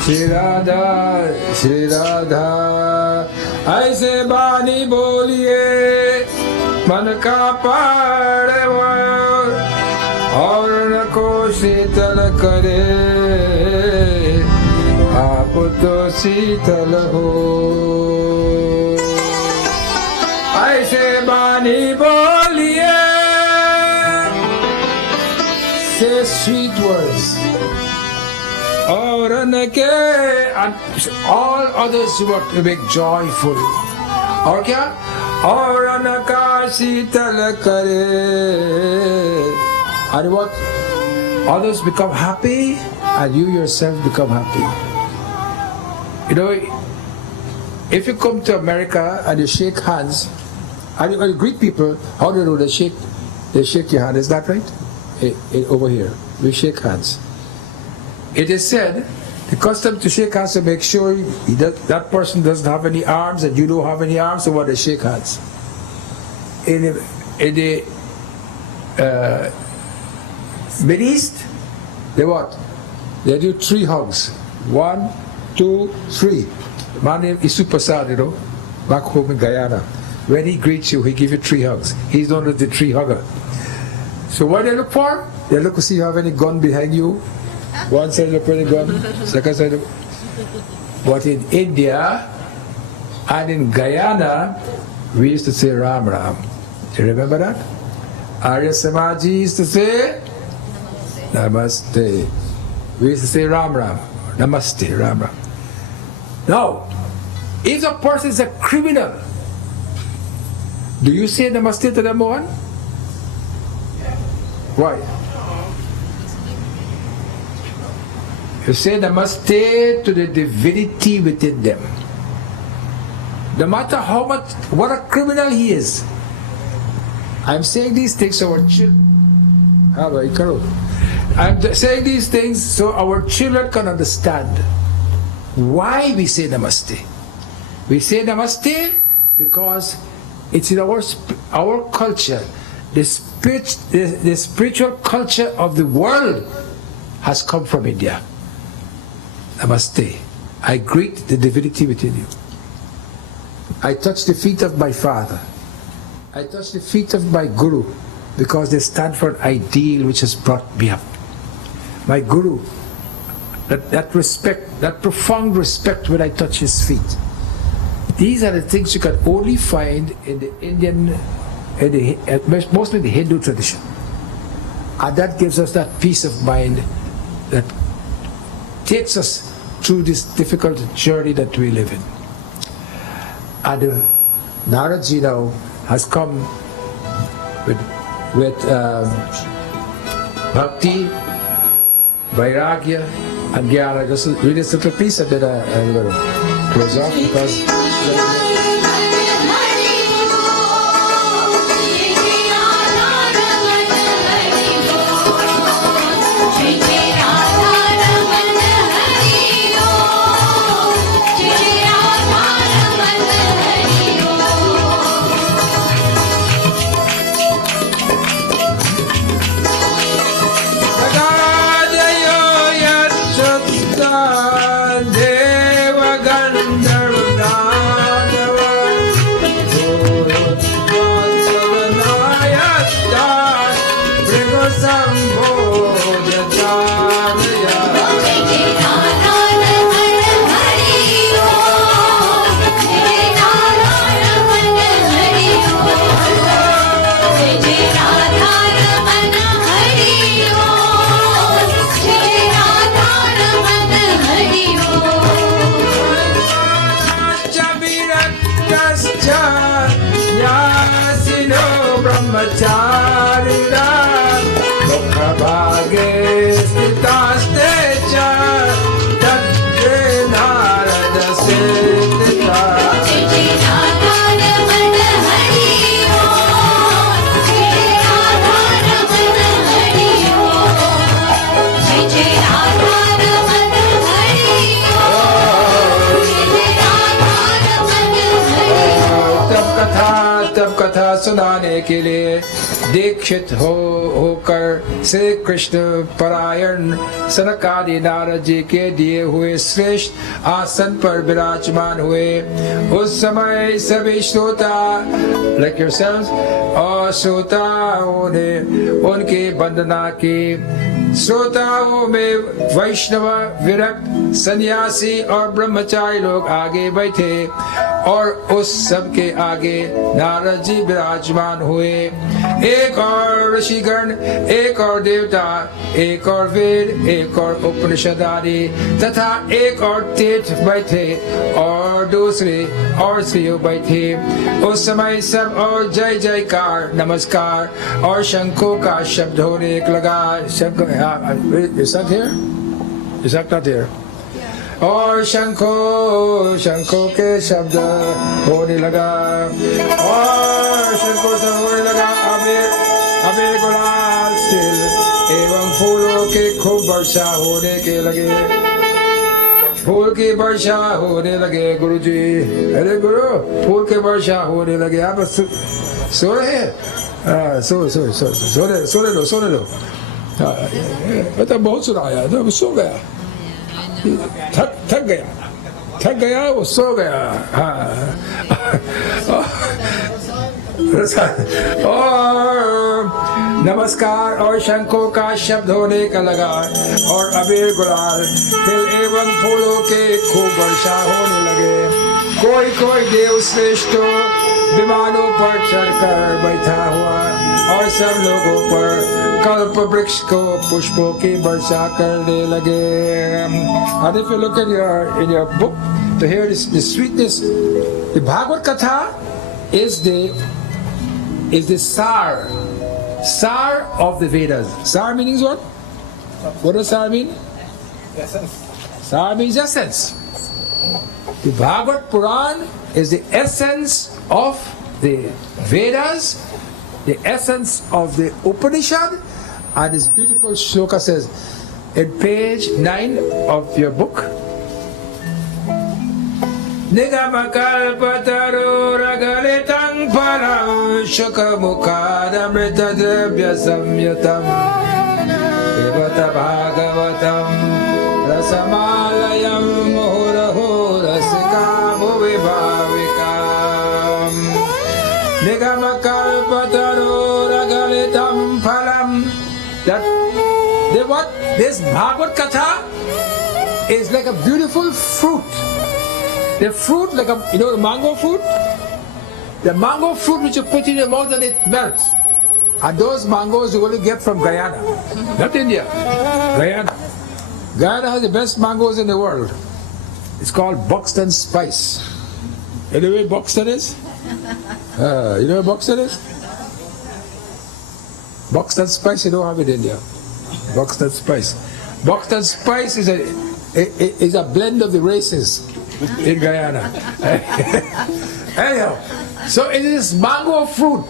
श्री राधा श्री राधा ऐसे बानी बोलिए मन का पाड़े और न को शीतल करे आप तो शीतल हो ऐसे बानी बोलिए say sweet words और उनके all others what to make joyful और क्या और उनका शीतल करे and what others become happy and you yourself become happy. You know, if you come to America and you shake hands and you greet people, how do you know they shake your hand? Is that right? Over here we shake hands. It is said the custom to shake hands to make sure that person doesn't have any arms and you don't have any arms, so what they shake hands. In the Middle East, they what? They do 3 hugs. 1, 2, 3. My name is Super Sad, you know, back home in Guyana. When he greets you, he gives you 3 hugs. He's known as the 3 hugger. So what they look for? They look to see if you have any gun behind you. One side of the pentagram, second side of... But in India and in Guyana, we used to say Ram Ram. Do you remember that? Arya Samaji used to say Namaste. We used to say Ram Ram. Namaste, Ram Ram. Now, if a person is a criminal, do you say Namaste to them one? Why? You say Namaste to the divinity within them. No matter how much, what a criminal he is. I'm saying these things so our children. I'm saying these things so our children can understand why we say Namaste. We say Namaste because it's in our culture. The spiritual culture of the world has come from India. Namaste. I greet the divinity within you. I touch the feet of my father. I touch the feet of my guru because they stand for an ideal which has brought me up. My guru, that respect, that profound respect when I touch his feet. These are the things you can only find in the Indian, mostly the Hindu tradition. And that gives us that peace of mind that takes us through this difficult journey that we live in. And Naraji now has come with bhakti, vairagya, and jnana. Just read this little piece and then I'm going to close off because... कथा सुनाने के लिए दीक्षित होकर श्री कृष्ण परायण सनकादि नारद जी के दिए हुए श्रेष्ठ आसन पर विराजमान हुए। उस समय सभी श्रोता like yourselves और श्रोताओं ने उनकी वंदना की। श्रोताओं में वैष्णव, विरक्त, सन्यासी और ब्रह्मचारी लोग आगे बैठे और उस सब के आगे नारद जी विराजमान हुए। एक और ऋषिगण, एक और देवता, एक और वेद, एक और उपनिषद आदि तथा एक और तीर्थ बैठे और दूसरे और स्त्रियों बैठे। उस समय सब और जय जयकार, नमस्कार और शंखों का शब्द होने लगा। Is that here? Is that not here? और शंखों के शब्द होने लगा और शंखों से होने लगा अबीर गुलाल तिल एवं फूलों के खूब वर्षा होने के लगे। फूल की वर्षा होने लगे। गुरुजी, अरे गुरु, फूल के वर्षा होने लगे। आप सो रहे हैं? सोने लो। मतलब बहुत सुनाया तो सो गया, थक गया वो सो गया। हाँ और नमस्कार और शंखों का शब्द होने का लगा और अबीर गुलाल तिल एवं फूलों के खूब वर्षा होने लगे। कोई कोई देव श्रेष्ठ विमानों पर चढ़कर बैठा हुआ और सब लोगों पर कल्प वृक्ष को पुष्पों की वर्षा करने लगे। And if you look at in your book, to hear the sweetness, the Bhagavad Katha is the sar of the Vedas. Sar means what? What does sar mean? Essence. Sar means essence. The Bhagavad Puran is the essence of the Vedas, the essence of the Upanishad, and this beautiful shloka says in page 9 of your book, Nigamakalpataro ragalitang param shukamukadamritadabhya samyutam Devata bhagavatam rasamalayam muhuraho rasika bhuvibhavikam Nigamakalpataro ragalitam param. That what this Bhagavad Katha is like a beautiful fruit. The fruit, like the mango fruit? The mango fruit which you put in your mouth and it melts. And those mangoes you only get from Guyana, not India. Guyana. Guyana has the best mangoes in the world. It's called Buxton Spice. You know where Buxton is? You know where Buxton is? Buxton Spice you don't have in India. Buxton Spice. Buxton Spice is a blend of the races in Guyana. Anyhow, so it is mango fruit,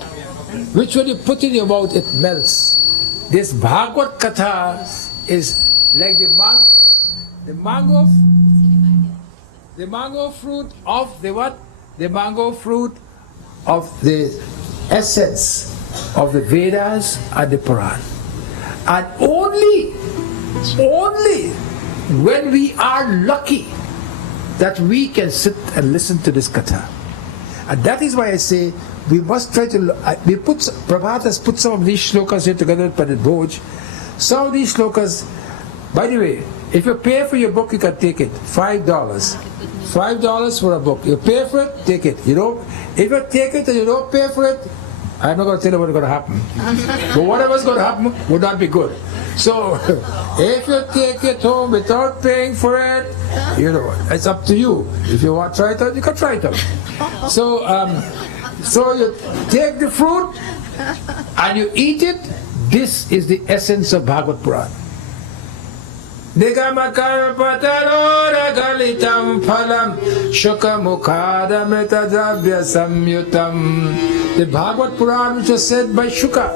which when you put in your mouth, it melts. This Bhagavad Katha is like the mango fruit of the what? The mango fruit of the essence of the Vedas and the Puran. And only when we are lucky that we can sit and listen to this Katha. And that is why I say we must try to, Prabhat has put some of these shlokas here together with Pandit Bhoj. Some of these shlokas, by the way, if you pay for your book, you can take it, $5. $5 for a book. You pay for it, take it. If you take it and you don't pay for it, I'm not going to tell you what's going to happen. But whatever's going to happen would not be good. So, if you take it home without paying for it, it's up to you. If you want to try it out, you can try it out. So you take the fruit and you eat it. This is the essence of Bhagavad Puran. Nigamakar galitam phalam shukamukadamritadabhya samyutam. The Bhagavad Puran which was said by Shuka.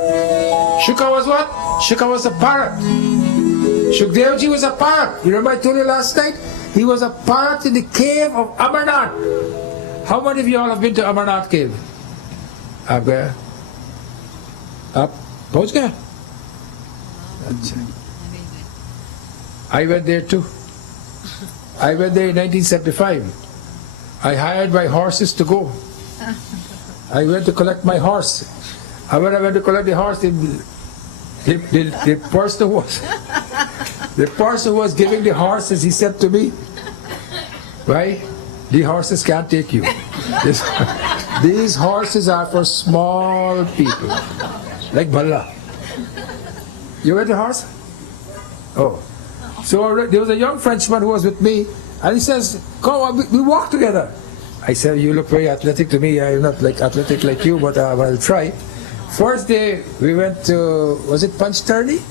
Shuka was what? Shuka was a parrot. Shukdevji was a parrot. You remember I told you last night? He was a parrot in the cave of Amarnath. How many of you all have been to Amarnath cave? Up there? Up? Pहुंच गया? अच्छा. I went there too. I went there in 1975. I hired my horses to go. I went to collect my horse. And when I went to collect the horse, the person who was giving the horses, he said to me, "Right, the horses can't take you. These horses are for small people, like Balla." You went to horse? Oh. So there was a young Frenchman who was with me, and he says, "Come, we walk together." I said, "You look very athletic to me. I'm not like athletic like you, but I'll try." First day we went to, was it Panchtarni?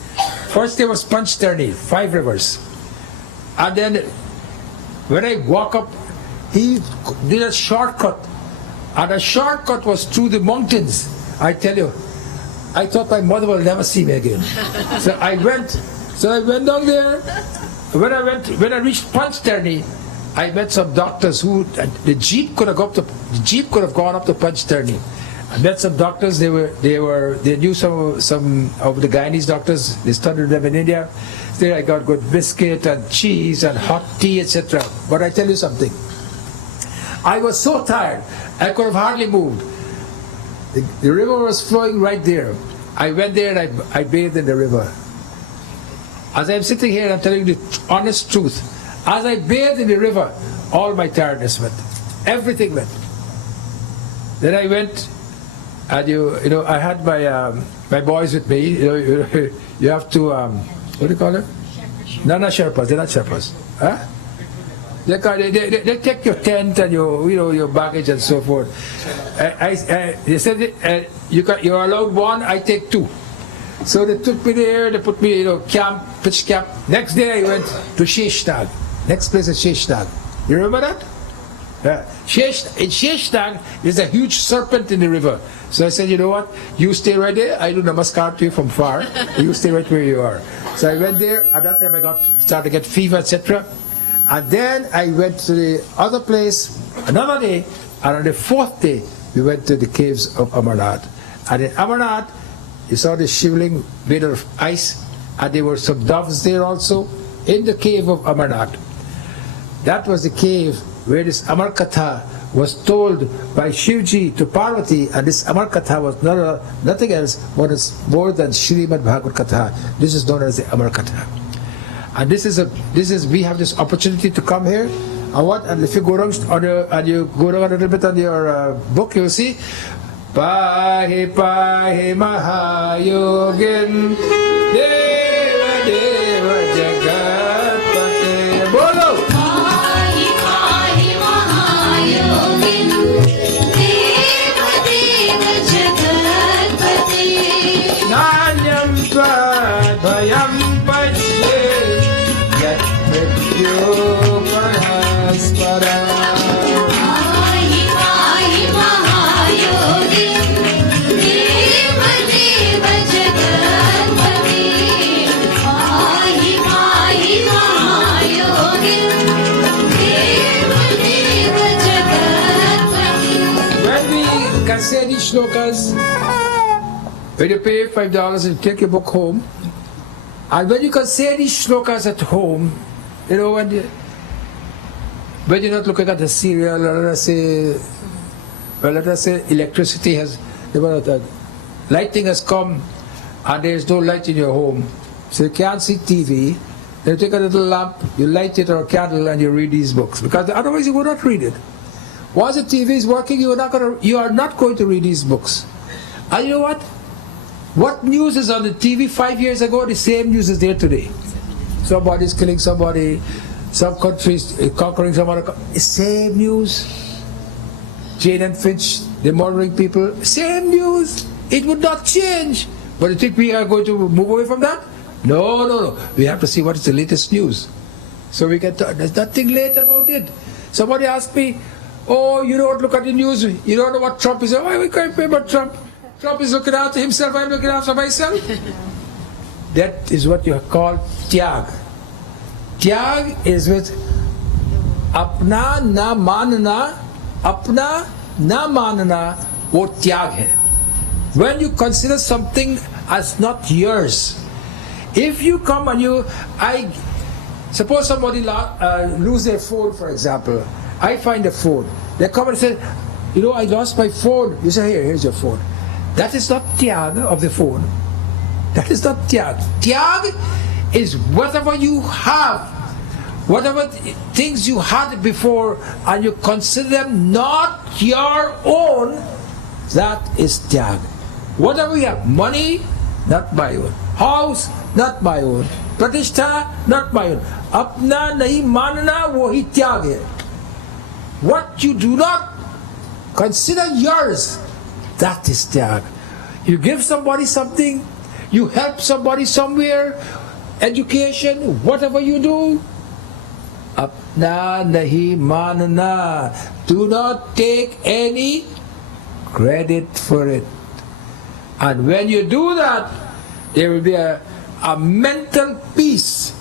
First day was Panchtarni, 5 rivers. And then when I walk up, he did a shortcut, and the shortcut was through the mountains. I tell you, I thought my mother will never see me again. So I went down there. When I reached Panchtarni, I met some doctors who the jeep could have gone up to Panchtarni. I met some doctors. They knew some of the Guyanese doctors. They studied them in India. There I got good biscuit and cheese and hot tea, etc. But I tell you something. I was so tired, I could have hardly moved. The river was flowing right there. I went there and I bathed in the river. As I'm sitting here, I'm telling you the honest truth. As I bathed in the river, all my tiredness went. Everything went. Then I went, and you know, I had my boys with me. You have to, what do you call it? No, not Sherpas. They're not Sherpas. Huh? They take your tent and your baggage and so forth. They said you're allowed one. I take two. So they took me there. They put me pitch camp. Next day I went to Sheshtag. Next place is Sheshtag. You remember that? In Sheshtag there's a huge serpent in the river. So I said, you know what? You stay right there. I do namaskar to you from far. You stay right where you are. So I went there. At that time I started to get fever, etc. And then I went to the other place another day, and on the fourth day, we went to the caves of Amarnath. And in Amarnath, you saw the shivling made of ice, and there were some doves there also, in the cave of Amarnath. That was the cave where this Amar Katha was told by Shivji to Parvati, and this Amar Katha was nothing else but more than Srimad Bhagvat Katha. This is known as the Amar Katha. And we have this opportunity to come here. And if you go down a little bit on your book, you'll see Pahi Pahi Mahayogin Deva Deva Jagatpate. Bolo! Pahi pahi mahayogin Deva Deva Jagatpate. Nanyam Bhayam Pahi pahi mahayogin Deva Deva Jagatpate. Pahi pahi mahayogin Deva Deva Jagatpate. When we can say these shlokas, when you pay $5 and take your book home, and when you can say these shlokas at home, when you're not looking at the serial, let us say electricity has, lighting has come, and there's no light in your home, so you can't see TV. Then you take a little lamp, you light it or a candle, and you read these books, because otherwise you would not read it. Once the TV is working, you are not going to read these books. And you know what? What news is on the TV 5 years ago? The same news is there today. Somebody's killing somebody, some countries conquering some other country. Same news. Jane and Finch, they're murdering people. Same news. It would not change. But you think we are going to move away from that? No. We have to see what is the latest news. So we can talk. There's nothing late about it. Somebody asked me, oh, you don't look at the news. You don't know what Trump is. Why we can't pay about Trump? Trump is looking after himself. I'm looking after myself. That is what you call tyag. Tyag is with apna na manana, wo tyag hai. When you consider something as not yours, if you come and suppose somebody lose their phone, for example. I find a phone. They come and say, I lost my phone. You say, here's your phone. That is not tyag of the phone. That is not tyag. Tyag is whatever you have, whatever things you had before, and you consider them not your own, that is tyag. Whatever you have, money, not my own. House, not my own. Pratishtha, not my own. Apna nahi manana, wohi tyag hai. What you do not consider yours, that is tyag. You give somebody something, you help somebody somewhere, education, whatever you do, apna nahi manana. Do not take any credit for it. And when you do that, there will be a mental peace.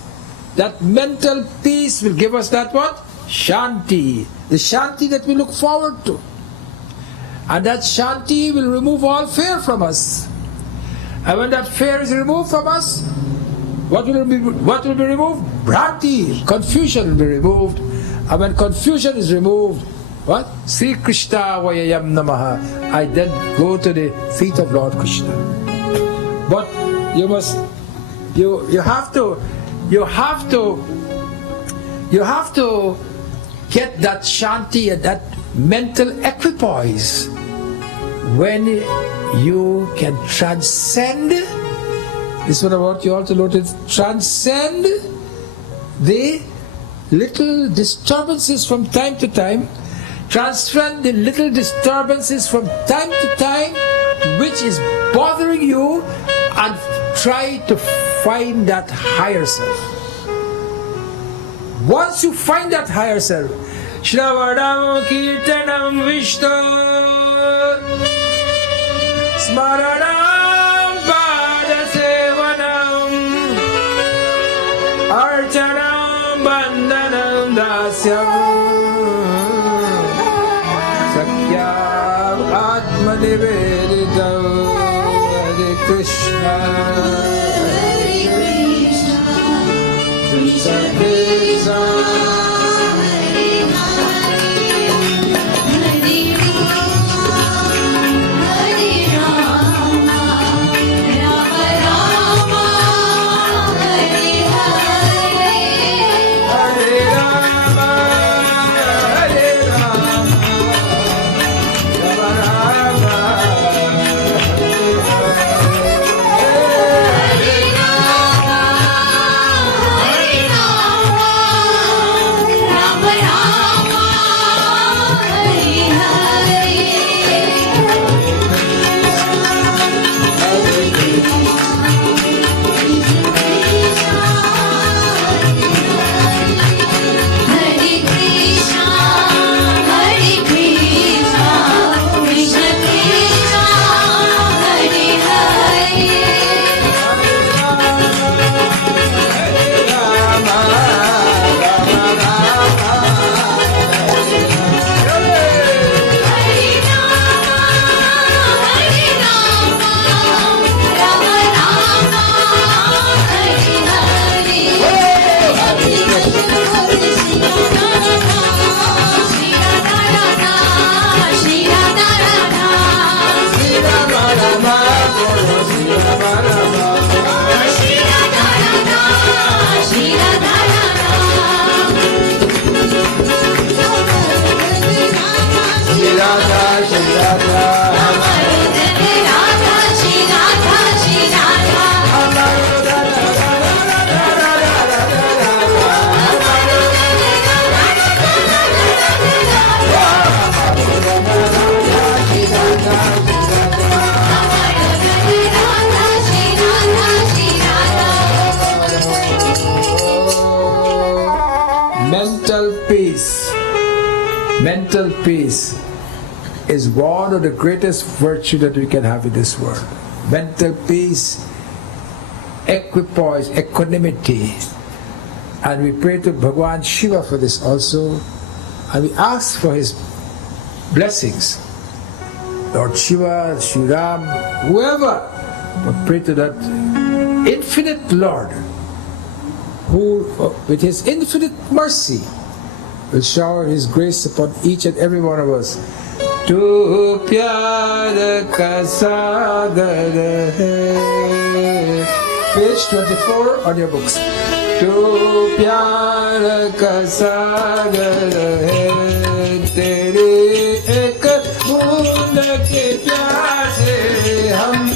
That mental peace will give us that what? Shanti. The Shanti that we look forward to. And that Shanti will remove all fear from us. And when that fear is removed from us, what will be removed? Bhranti, confusion will be removed. And when confusion is removed, what? Sri Krishna Vayayam Namaha. I then go to the feet of Lord Krishna. But you must, you have to get that shanti and that mental equipoise when you can transcend. This is what I want you all to notice. Transcend the little disturbances from time to time. Transcend the little disturbances from time to time which is bothering you, and try to find that higher self. Once you find that higher self, Shravanam Kirtanam Vishnu Smaranam Padasevanam Archanam Bandhanam Dasyam Sakyam Atmanivedidam Hare Krishna Krishna Krishna Mental peace is one of the greatest virtue that we can have in this world. Mental peace, equipoise, equanimity. And we pray to Bhagwan Shiva for this also. And we ask for his blessings. Lord Shiva, Sri Ram, whoever, we pray to that infinite Lord who, with his infinite mercy, will shower his grace upon each and every one of us. Tu pyar ka sagar hai. Page 24 on your books. Tu pyar ka sagar hai. Tere ek boond ke pyase hum.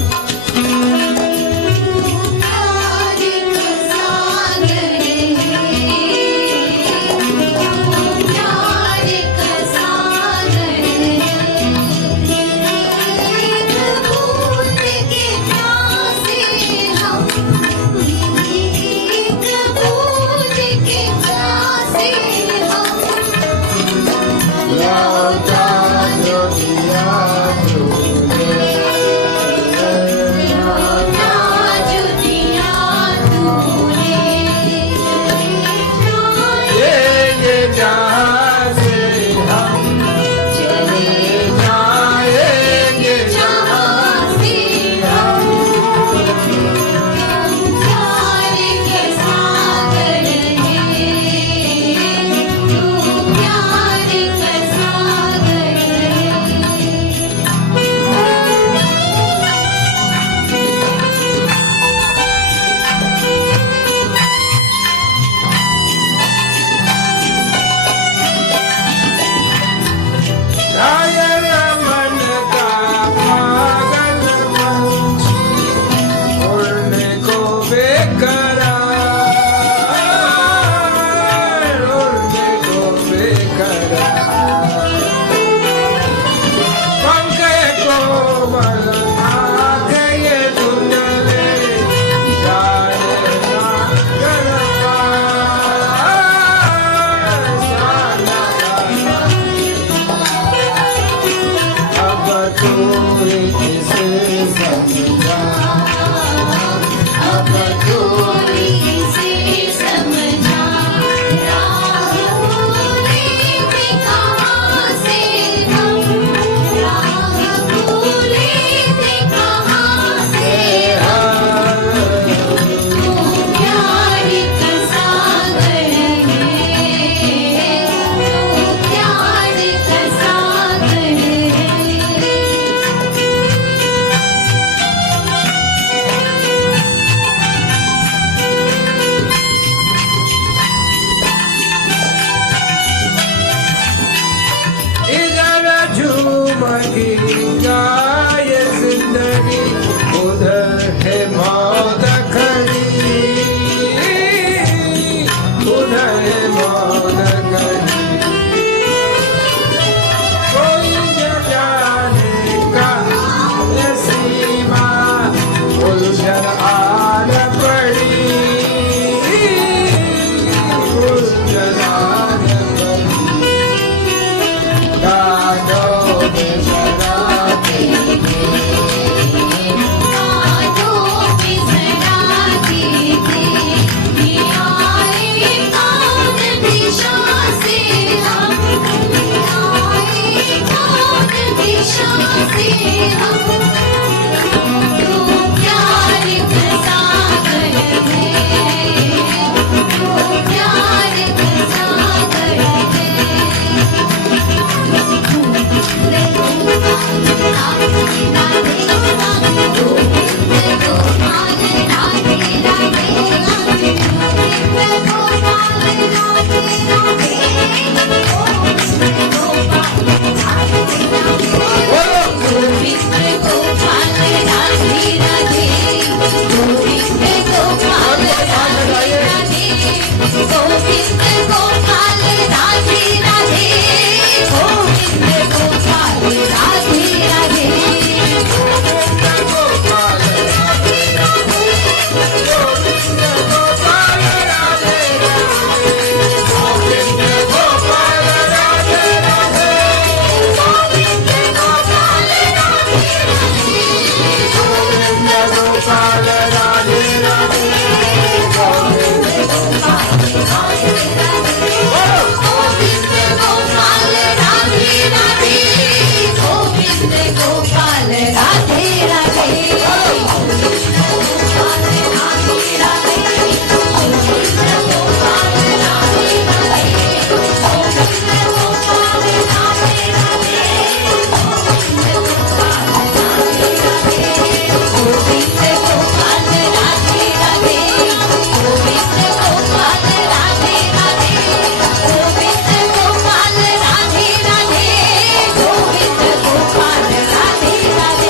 तू ही इसे समझा, अब तू कोई से समझा राह भूले थे कहाँ से हम, राह भूले थे कहाँ से हम। तू प्यार का सागर है, तू प्यार का सागर है। इधर झूमती गाए जिंदगी, उधर है मौत खड़ी, उधर है मौत खड़ी। कोई जाने का ये सीमा उलझन आन पड़ी, उलझन आन पड़ी। कांधों में शराबी कांधों पे जरा दीदी, ये आए कौन दिशा से हम, ये आए कौन दिशा से हम। तू प्यार का सागर है, तू प्यार का सागर है। गोविंद गोपाल राधे राधे, गोविंद गोपाल राधे राधे। गोविंद गोपाल राधे राधे, गोविंद गोपाल राधे राधे। गोविंद गोपाल राधे राधे, गोविंद गोपाल राधे राधे। गोविंद गोपाल राधे राधे, गोविंद गोपाल राधे राधे, गोविंद गोपाल राधे राधे, गोविंद गोपाल राधे राधे।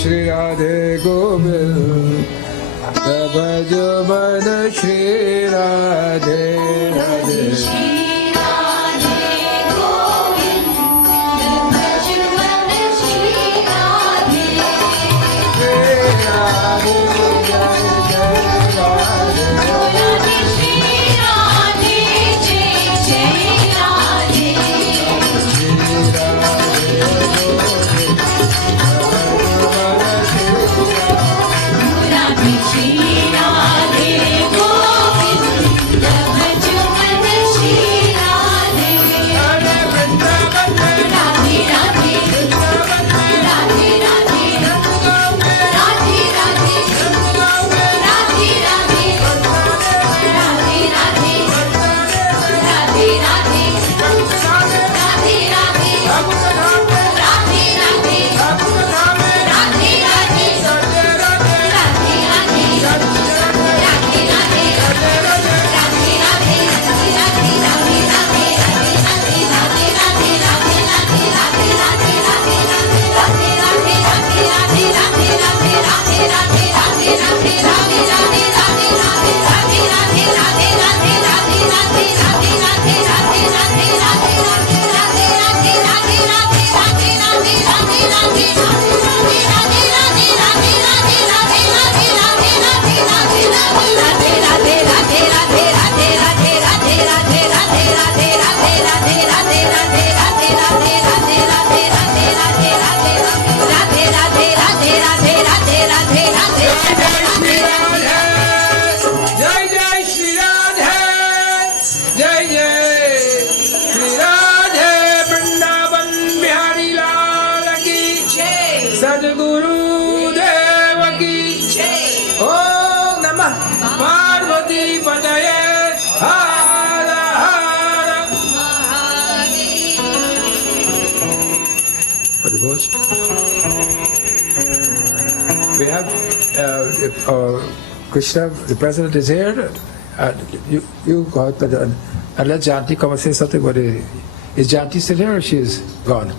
श्री राधे गोविंद तब जो मन श्री राधे राधे। श्री राधे गोविंद भजमन श्री राधे। श्री राधे जय जय राधे। राधे श्री राधे जय जय राधे। श्री राधे गोविंद राधे श्री राधे गोविंद भजमन Shri Radhe. Radhe Radhe Radhe Radhe Radhe Radhe. Sadguru Deva ki Om Namah Parvati Pataye Hara Hara For devotion. We have Krishna, the president is here. You go out and let Janti come and say something. But is Janti still here or she is gone?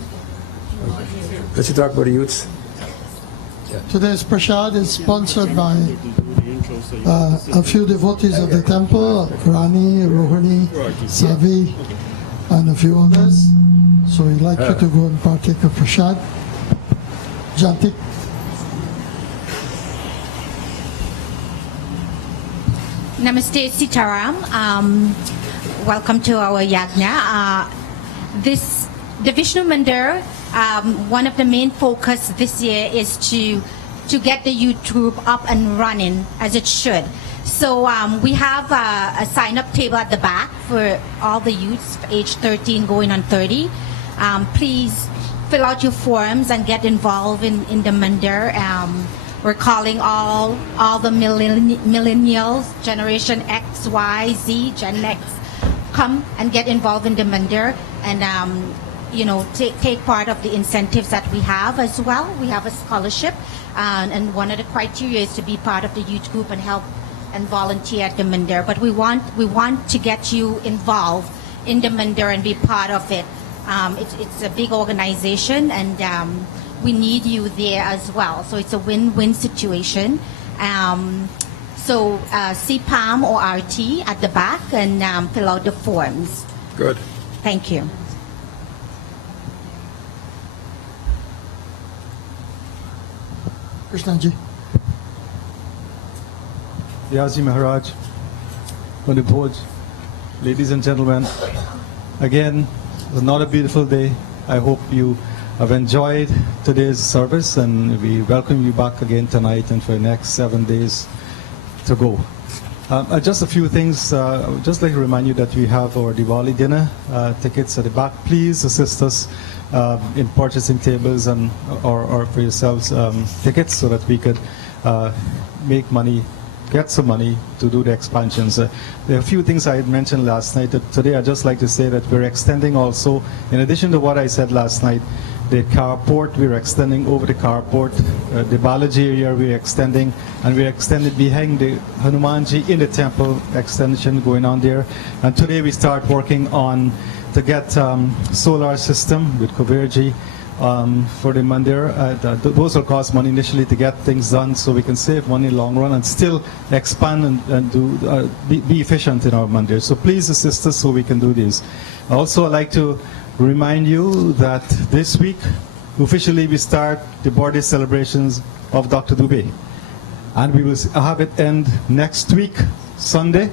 Let's talk about the youths. Today's prasad is sponsored by a few devotees of the temple, Rani, Rohini, Savi, and a few others. So we'd like you to go and partake of prasad. Janti. Namaste Sitaram. Welcome to our yajna. The Vishnu Mandir, one of the main focus this year is to get the youth group up and running as it should. So we have a sign-up table at the back for all the youths age 13 going on 30. Please fill out your forms and get involved in the Mandir. We're calling all the millennials, Generation X, Y, Z, Gen X, come and get involved in the Mandir and take part of the incentives that we have as well. We have a scholarship, and one of the criteria is to be part of the youth group and help and volunteer at the Mandir. But we want to get you involved in the Mandir and be part of it. It's a big organization, and we need you there as well. So it's a win-win situation. See Pam or RT at the back and fill out the forms. Good. Thank you. Krishnaji. Yaji Maharaj, on the board, ladies and gentlemen, again, it's not a beautiful day. I hope you have enjoyed today's service, and we welcome you back again tonight and for the next 7 days to go. Just a few things. I would just like to remind you that we have our Diwali dinner tickets at the back. Please assist us in purchasing tables and or for yourselves tickets so that we could make money, get some money to do the expansions. There are a few things I had mentioned last night. Today I'd just like to say that we're extending also, in addition to what I said last night, the carport, we're extending over the carport, the Balaji area we're extending, and we're extended behind the Hanumanji in the temple extension going on there. And today we start working on to get solar system with Kuberji for the Mandir. Those will cost money initially to get things done so we can save money in the long run and still expand and do be efficient in our Mandir. So please assist us so we can do this. Also, I'd like to remind you that this week officially we start the birthday celebrations of Dr. Dubey, and we will have it end next week, Sunday.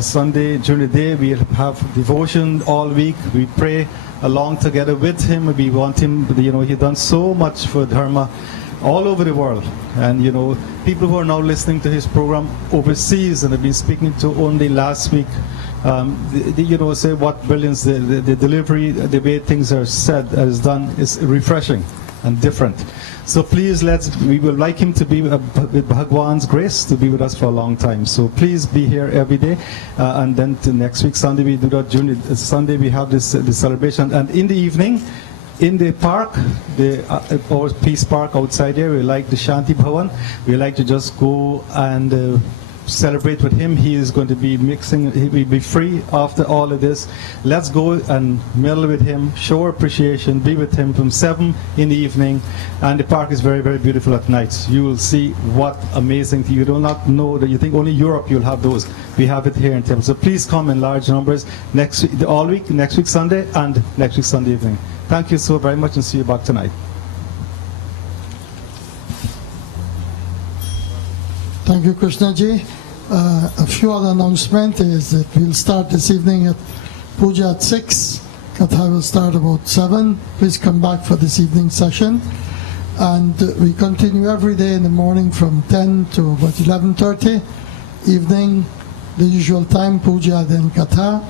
Sunday during the day we'll have devotion all week. We pray along together with him. We want him, he's done so much for Dharma all over the world, and people who are now listening to his program overseas and have been speaking to only last week, say what brilliance the delivery, the way things are said is done is refreshing and different. So please, we would like him to be with Bhagwan's grace to be with us for a long time. So please be here every day, and then next week Sunday we do that. During Sunday we have this celebration, and in the evening, in the park, our Peace Park outside there, we like the Shanti Bhavan. We like to just go and celebrate with him. He is going to be mixing, he will be free after all of this. Let's go and meddle with him, show appreciation, be with him from 7 in the evening, and the park is very, very beautiful at night. You will see what amazing, you do not know that you think only Europe you'll have those. We have it here in Temple. So please come in large numbers next week, all week, next week Sunday and next week Sunday evening. Thank you so very much and see you back tonight. Thank you, Krishnaji. A few other announcements is that we'll start this evening at Puja at 6. Katha will start about 7. Please come back for this evening session. And we continue every day in the morning from 10 to about 11:30. Evening, the usual time, Puja, then Katha.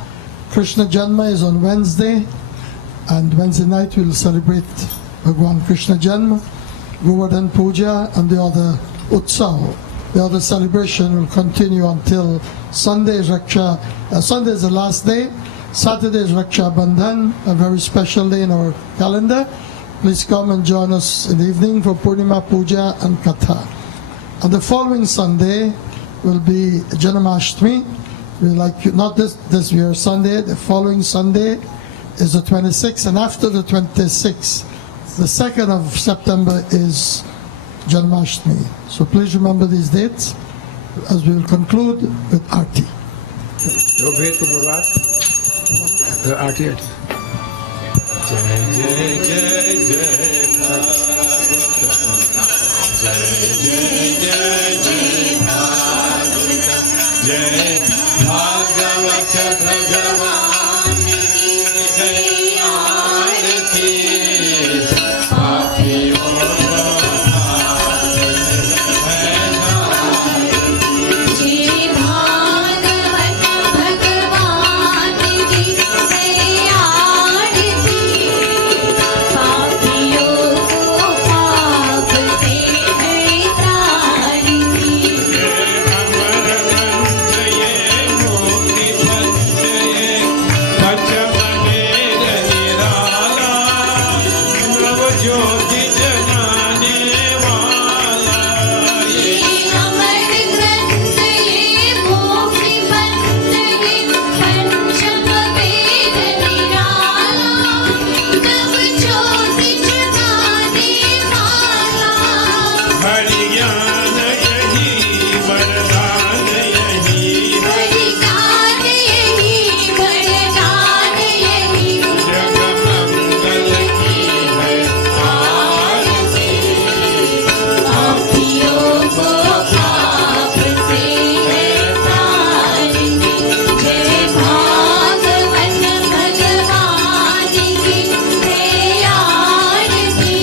Krishna Janma is on Wednesday. And Wednesday night we'll celebrate Bhagwan Krishna Janma. Govardhan Puja and the other Utsav. The other celebration will continue until Sunday is Raksha. Sunday is the last day. Saturday is Raksha Bandhan, a very special day in our calendar. Please come and join us in the evening for Purnima Puja and Katha. And the following Sunday will be Janmashtami. We like you, not this year Sunday, the following Sunday is the 26th, and after the 26th, the 2nd of September is Janmashtami. So please remember these dates as we will conclude with Aarti. No great for Bhagvat. The Aarti. जय जय जय जय भागवत जय जय जय जय भागवत जय भागवत भगवान की जय आरती पापियों जय भागवत भगवान की जय आरती पापियों को पाप से है तारती अमर मंत्र ये मोक्ति पंथ ये पचम वेद निराला नव ज्योति जगाने वाला ये अमर ग्रंथ ये मोक्ति पंथ ये पंचम वेद निराला नव ज्योति जगाने वाला हरि ज्ञान यही वरदान यही हरि ज्ञान यही वरदान यही जग मंगल की है आरती पापियों को पाप से है तारती जय भागवत भगवान की जय आरती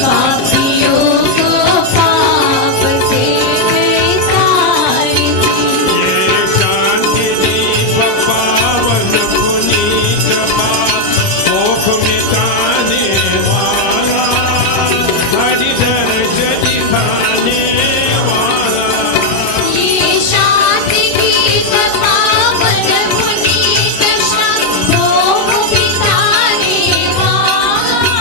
पापियों को पाप से है तारती ये शांति दीप पावन पुनीत पाप मिटाने वाला हरि दर्श दिखाने वाला ये शांति दीप पावन पुनीत मोह मिटाने वाला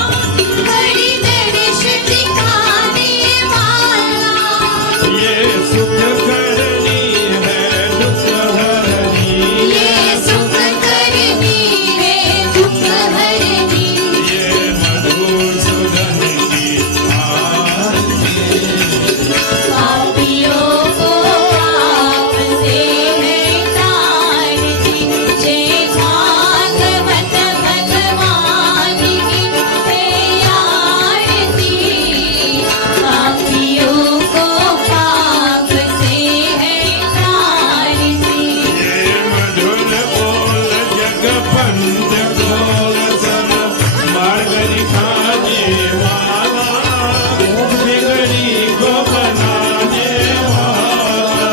हरि दर्श दिखाने वाला ये सुख करनी है दुख हरनी ये सुख करनी है दुख हरनी ये मधुसूदन की आरती पापियों को पाप से है तारती जय भागवत भगवान की जय आरती पापियों को पाप से है तारती ये मधुर बोल जग पंथ खोल सब मार्ग दिखाने वाला बिगड़ी को बनाने वाला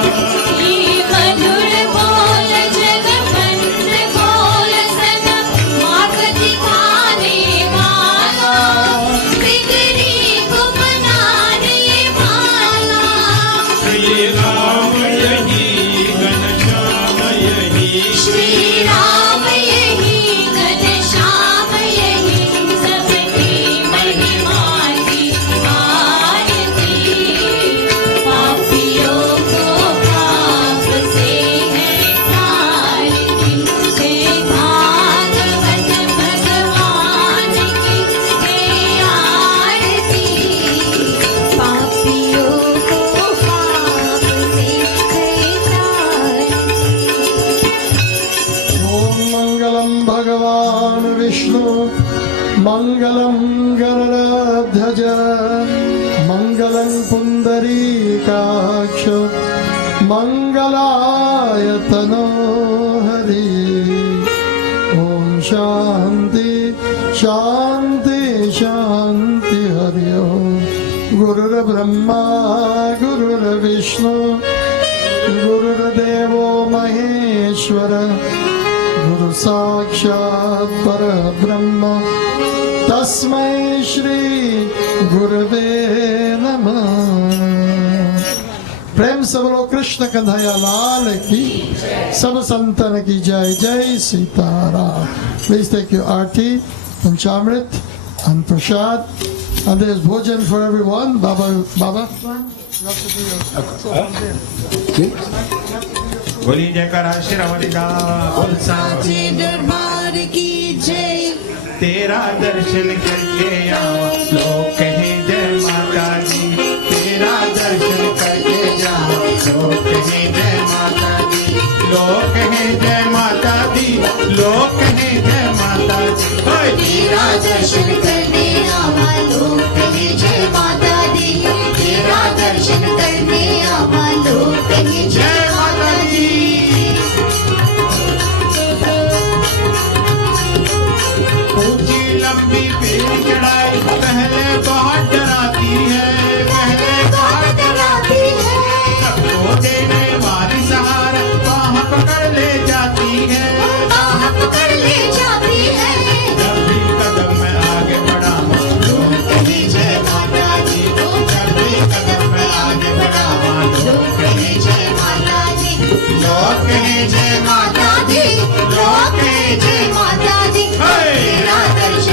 ये मधुर बोल जग पंथ खोल सनम मार्ग दिखाने वाला बिगड़ी को बनाने वाला श्री राम यही घनश्याम यही श्री राम यही घनश्याम यही सबकी महिमा की आरती पापियों को पाप से है तारती जय भागवत भगवान की जय आरती पापियों को पाप से है तारती Om Mangalam Bhagavan Vishnu Mangalam Garadhaja Mangalam Pundarikaksha Mangalayatano Hari Om Shanti Shanti Shanti Hari Om Guru Brahma Guru Vishnu Gurudevo Maheshwara गुरु साक्षात् परब्रह्म तस्मै श्री गुरवे नमः। प्रेम से बोलो कृष्ण कन्हैया लाल की, सब संतन की जय। जय Sitaram. Please take your Aarti, Panchamrit and prasad, and there is bhojan for everyone. Baba, बोली जयकारा श्री रमणीदास साचे दरबार की जय। तेरा दर्शन करके आओ लोग